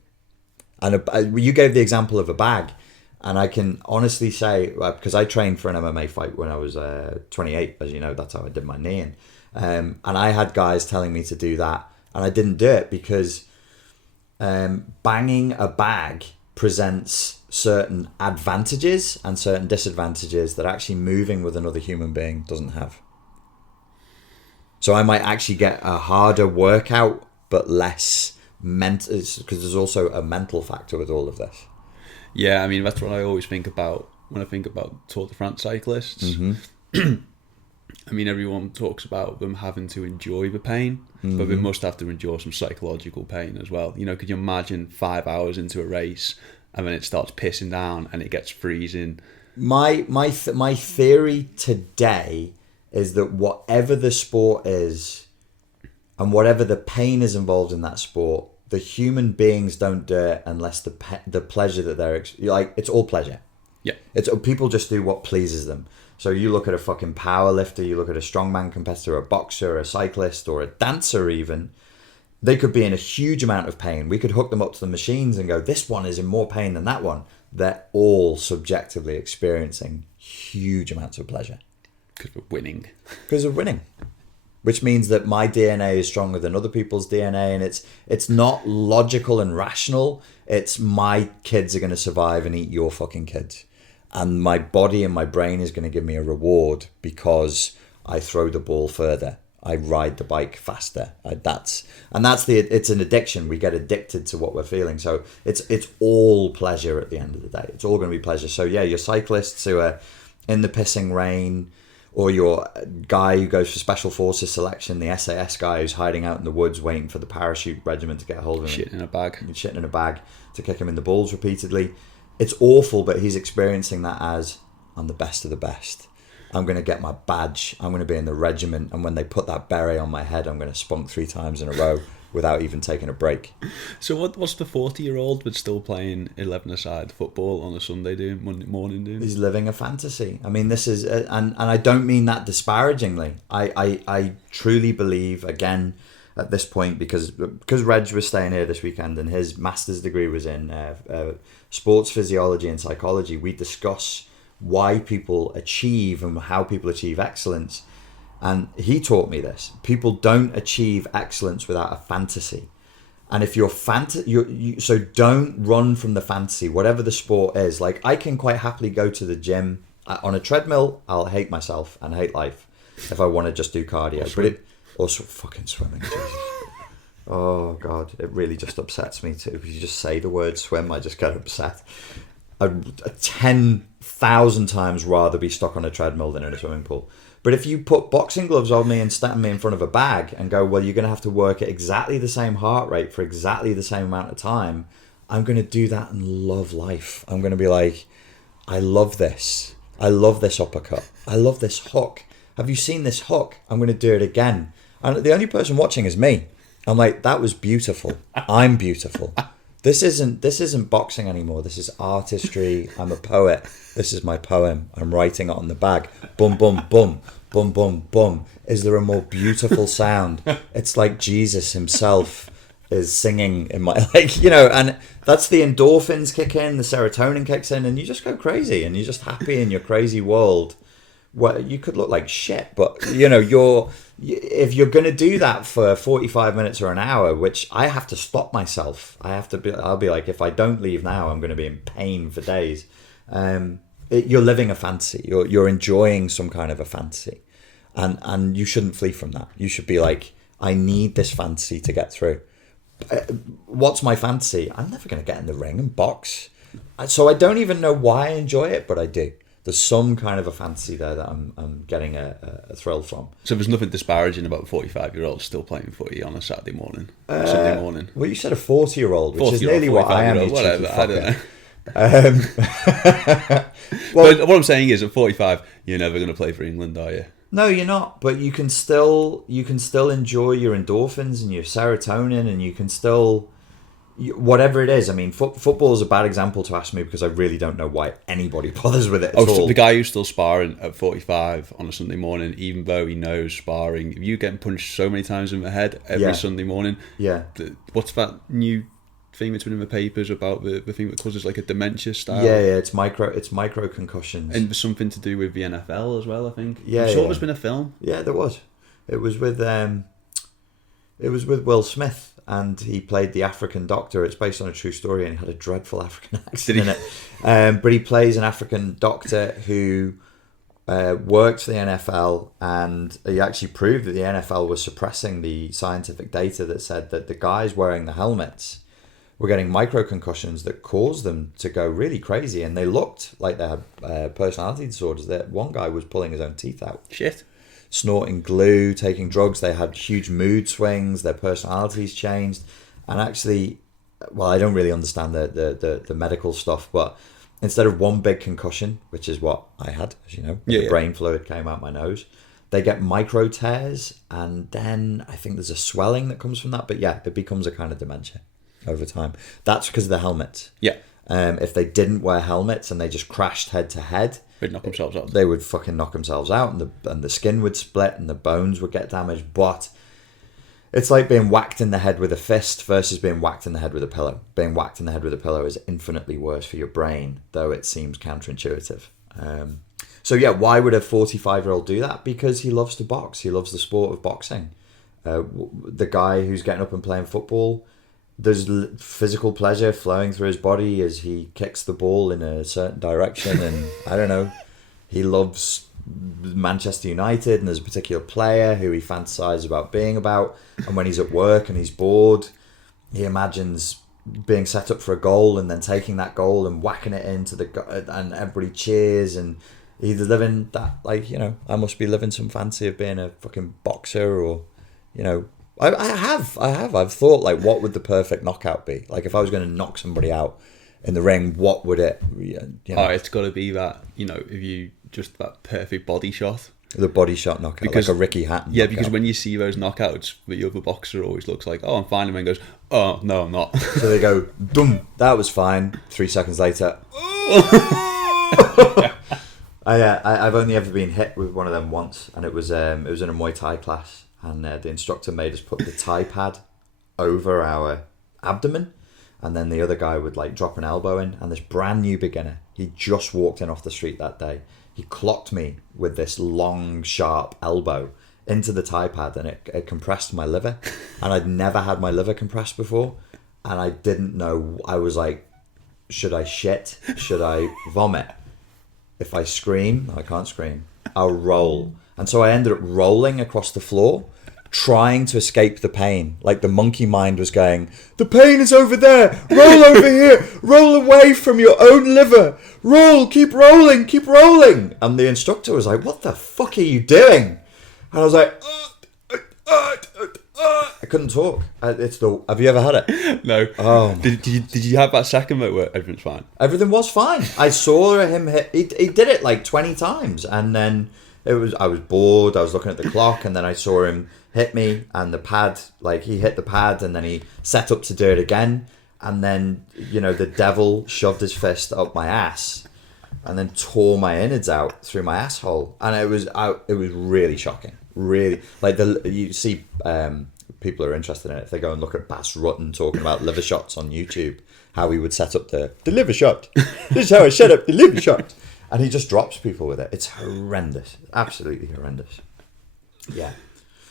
And you gave the example of a bag. And I can honestly say, because I trained for an MMA fight when I was 28, as you know, that's how I did my knee in. And I had guys telling me to do that, and I didn't do it because banging a bag presents certain advantages and certain disadvantages that actually moving with another human being doesn't have. So I might actually get a harder workout, but less mental, because there's also a mental factor with all of this. Yeah, I mean, that's what I always think about when I think about Tour de France cyclists. I mean, everyone talks about them having to enjoy the pain, but they must have to endure some psychological pain as well. You know, could you imagine 5 hours into a race and then it starts pissing down and it gets freezing? My theory today is that whatever the sport is and whatever the pain is involved in that sport, the human beings don't do it unless the pleasure that they're like, it's all pleasure. Yeah, it's people just do what pleases them. So you look at a fucking power lifter, you look at a strongman competitor, a boxer, a cyclist, or a dancer even. They could be in a huge amount of pain. We could hook them up to the machines and go, this one is in more pain than that one. They're all subjectively experiencing huge amounts of pleasure because we're winning. Because of winning. which means that my DNA is stronger than other people's DNA, and it's not logical and rational. It's my kids are going to survive and eat your fucking kids, and my body and my brain is going to give me a reward because I throw the ball further. I ride the bike faster. It's an addiction. We get addicted to what we're feeling. So it's all pleasure at the end of the day. It's all going to be pleasure. So yeah, your cyclists who are in the pissing rain, or your guy who goes for Special Forces selection, the SAS guy who's hiding out in the woods waiting for the parachute regiment to get a hold of him. Shitting in a bag to kick him in the balls repeatedly. It's awful, but he's experiencing that as, I'm the best of the best. I'm going to get my badge. I'm going to be in the regiment. And when they put that beret on my head, I'm going to spunk 3 times in a row without even taking a break. So what's the 40-year-old but still playing 11-a-side football on a Sunday doing, Monday morning doing? He's living a fantasy. I mean, this is... and I don't mean that disparagingly. I truly believe, again, at this point, because Reg was staying here this weekend and his master's degree was in sports physiology and psychology, we discuss why people achieve and how people achieve excellence. And he taught me this. People don't achieve excellence without a fantasy. And if you're so don't run from the fantasy, whatever the sport is. Like, I can quite happily go to the gym on a treadmill. I'll hate myself and hate life if I want to just do cardio. Also fucking swimming. Jesus. Oh God, it really just upsets me too. If you just say the word swim, I just get upset. I'd 10,000 times rather be stuck on a treadmill than in a swimming pool. But if you put boxing gloves on me and stand me in front of a bag and go, well, you're going to have to work at exactly the same heart rate for exactly the same amount of time, I'm going to do that and love life. I'm going to be like, I love this. I love this uppercut. I love this hook. Have you seen this hook? I'm going to do it again. And the only person watching is me. I'm like, that was beautiful. I'm beautiful. This isn't boxing anymore. This is artistry. I'm a poet. This is my poem. I'm writing it on the bag. Boom, boom, boom, boom, boom, boom. Is there a more beautiful sound? It's like Jesus himself is singing in my, and that's the endorphins kick in, the serotonin kicks in, and you just go crazy and you're just happy in your crazy world. Well, you could look like shit, but if you're going to do that for 45 minutes or an hour, which I have to stop myself, I'll be like, if I don't leave now, I'm going to be in pain for days. You're living a fantasy. You're enjoying some kind of a fantasy, and you shouldn't flee from that. You should be like, I need this fantasy to get through. What's my fantasy? I'm never going to get in the ring and box, so I don't even know why I enjoy it, but I do. There's some kind of a fantasy there that I'm getting a thrill from. So there's nothing disparaging about 45-year-olds still playing footy on a Saturday morning, Sunday morning. Well, you said a 40-year-old, which is nearly what I am. Whatever, I don't know. But what I'm saying is, at 45, you're never going to play for England, are you? No, you're not. But you can still enjoy your endorphins and your serotonin, and you can still. Whatever it is, I mean, football is a bad example to ask me because I really don't know why anybody bothers with it at all. So the guy who's still sparring at 45 on a Sunday morning, even though he knows sparring, if you get punched so many times in the head every Sunday morning, what's that new thing that's been in the papers about the thing that causes like a dementia style? Yeah, it's micro concussions, and there's something to do with the NFL as well, I think. Yeah, I'm sure there's been a film. Yeah, there was. It was with Will Smith. And he played the African doctor. It's based on a true story, and he had a dreadful African accent in it. But he plays an African doctor who worked for the NFL, and he actually proved that the NFL was suppressing the scientific data that said that the guys wearing the helmets were getting micro concussions that caused them to go really crazy, and they looked like they had personality disorders. That one guy was pulling his own teeth out. Shit. Snorting glue, taking drugs. They had huge mood swings. Their personalities changed, and actually, well, I don't really understand the medical stuff, but instead of one big concussion, which is what I had, as you know, the brain fluid came out my nose, they get micro tears, and then I think there's a swelling that comes from that. But yeah, it becomes a kind of dementia over time. That's because of the helmet. Yeah. If they didn't wear helmets and they just crashed head to head, they'd knock themselves out. They would fucking knock themselves out, and the skin would split and the bones would get damaged. But it's like being whacked in the head with a fist versus being whacked in the head with a pillow. Being whacked in the head with a pillow is infinitely worse for your brain, though it seems counterintuitive. So yeah, why would a 45-year-old do that? Because he loves to box. He loves the sport of boxing. The guy who's getting up and playing football, there's physical pleasure flowing through his body as he kicks the ball in a certain direction. And I don't know, he loves Manchester United, and there's a particular player who he fantasizes about being about. And when he's at work and he's bored, he imagines being set up for a goal and then taking that goal and whacking it into and everybody cheers, and he's living that, like, you know, I must be living some fancy of being a fucking boxer. Or, you know, I've thought, like, what would the perfect knockout be? Like, if I was going to knock somebody out in the ring, what would it, you know? Oh, it's got to be that, you know, if you just that perfect body shot. The body shot knockout, because, like a Ricky Hatton Yeah, knockout. because when you see those knockouts, the other boxer always looks like, oh, I'm fine, and then goes, oh, no, I'm not. So they go, dum, that was fine. 3 seconds later, I've only ever been hit with one of them once, and it was in a Muay Thai class, and the instructor made us put the Thai pad over our abdomen, and then the other guy would, like, drop an elbow in, and this brand new beginner, he just walked in off the street that day, he clocked me with this long, sharp elbow into the Thai pad, and it compressed my liver, and I'd never had my liver compressed before, and I didn't know. I was like, should I shit? Should I vomit? If I scream, I can't scream, I'll roll. And so I ended up rolling across the floor, trying to escape the pain. Like, the monkey mind was going, the pain is over there, roll over here, roll away from your own liver, roll, keep rolling, keep rolling. And the instructor was like, what the fuck are you doing? And I was like, I couldn't talk. Have you ever had it? No. Oh. Did you have that second moment where everything's fine? Everything was fine. I saw him hit. He did it like 20 times, and then I was bored. I was looking at the clock, and then I saw him hit me, and the pad, like, he hit the pad, and then he set up to do it again, and then, you know, the devil shoved his fist up my ass, and then tore my innards out through my asshole, and it was really shocking. Really, like, you see people are interested in it. If they go and look at Bas Rutten talking about liver shots on YouTube, how he would set up the liver shot. This is how I set up the liver shot, and he just drops people with it. It's horrendous, absolutely horrendous. Yeah.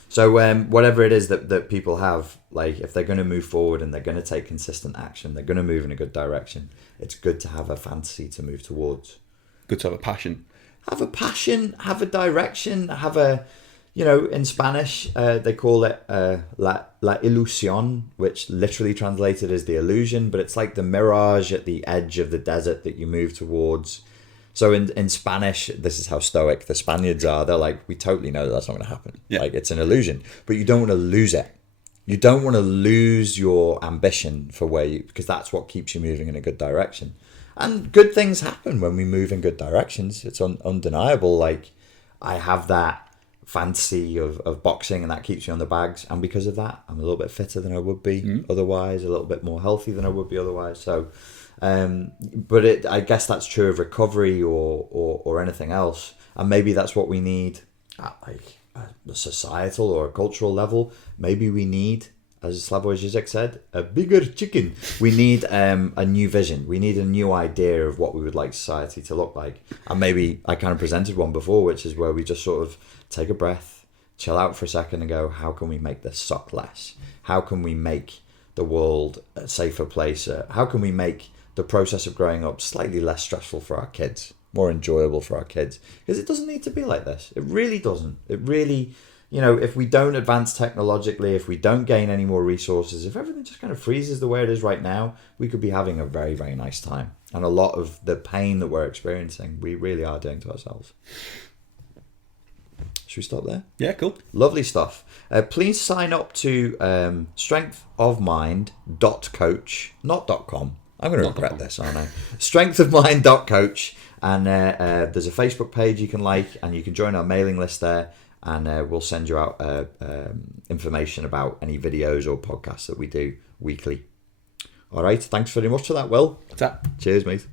So whatever it is that people have, like, if they're going to move forward and they're going to take consistent action, they're going to move in a good direction. It's good to have a fantasy to move towards. Good to have a passion. Have a passion. Have a direction. Have a. You know, in Spanish, they call it la ilusión, which literally translated as the illusion, but it's like the mirage at the edge of the desert that you move towards. So in Spanish, this is how stoic the Spaniards are. They're like, we totally know that's not going to happen. Yeah. Like, it's an illusion, but you don't want to lose it. You don't want to lose your ambition for because that's what keeps you moving in a good direction. And good things happen when we move in good directions. It's undeniable. Like, I have that fantasy of boxing, and that keeps me on the bags, and because of that I'm a little bit fitter than I would be otherwise, a little bit more healthy than I would be otherwise. So but I guess that's true of recovery or anything else, and maybe that's what we need at, like, a societal or a cultural level. Maybe we need, as Slavoj Žižek said, a bigger chicken. We need a new vision. We need a new idea of what we would like society to look like. And maybe I kind of presented one before, which is where we just sort of take a breath, chill out for a second, and go, how can we make this suck less? How can we make the world a safer place? How can we make the process of growing up slightly less stressful for our kids, more enjoyable for our kids? Because it doesn't need to be like this. It really doesn't. It really... You know, if we don't advance technologically, if we don't gain any more resources, if everything just kind of freezes the way it is right now, we could be having a very, very nice time. And a lot of the pain that we're experiencing, we really are doing to ourselves. Should we stop there? Yeah, cool. Lovely stuff. Please sign up to strengthofmind.coach, not .com. I'm going to regret this, aren't I? Strengthofmind.coach. And there's a Facebook page you can like, and you can join our mailing list there. And we'll send you out information about any videos or podcasts that we do weekly. All right. Thanks very much for that, Will. What's that? Cheers, mate.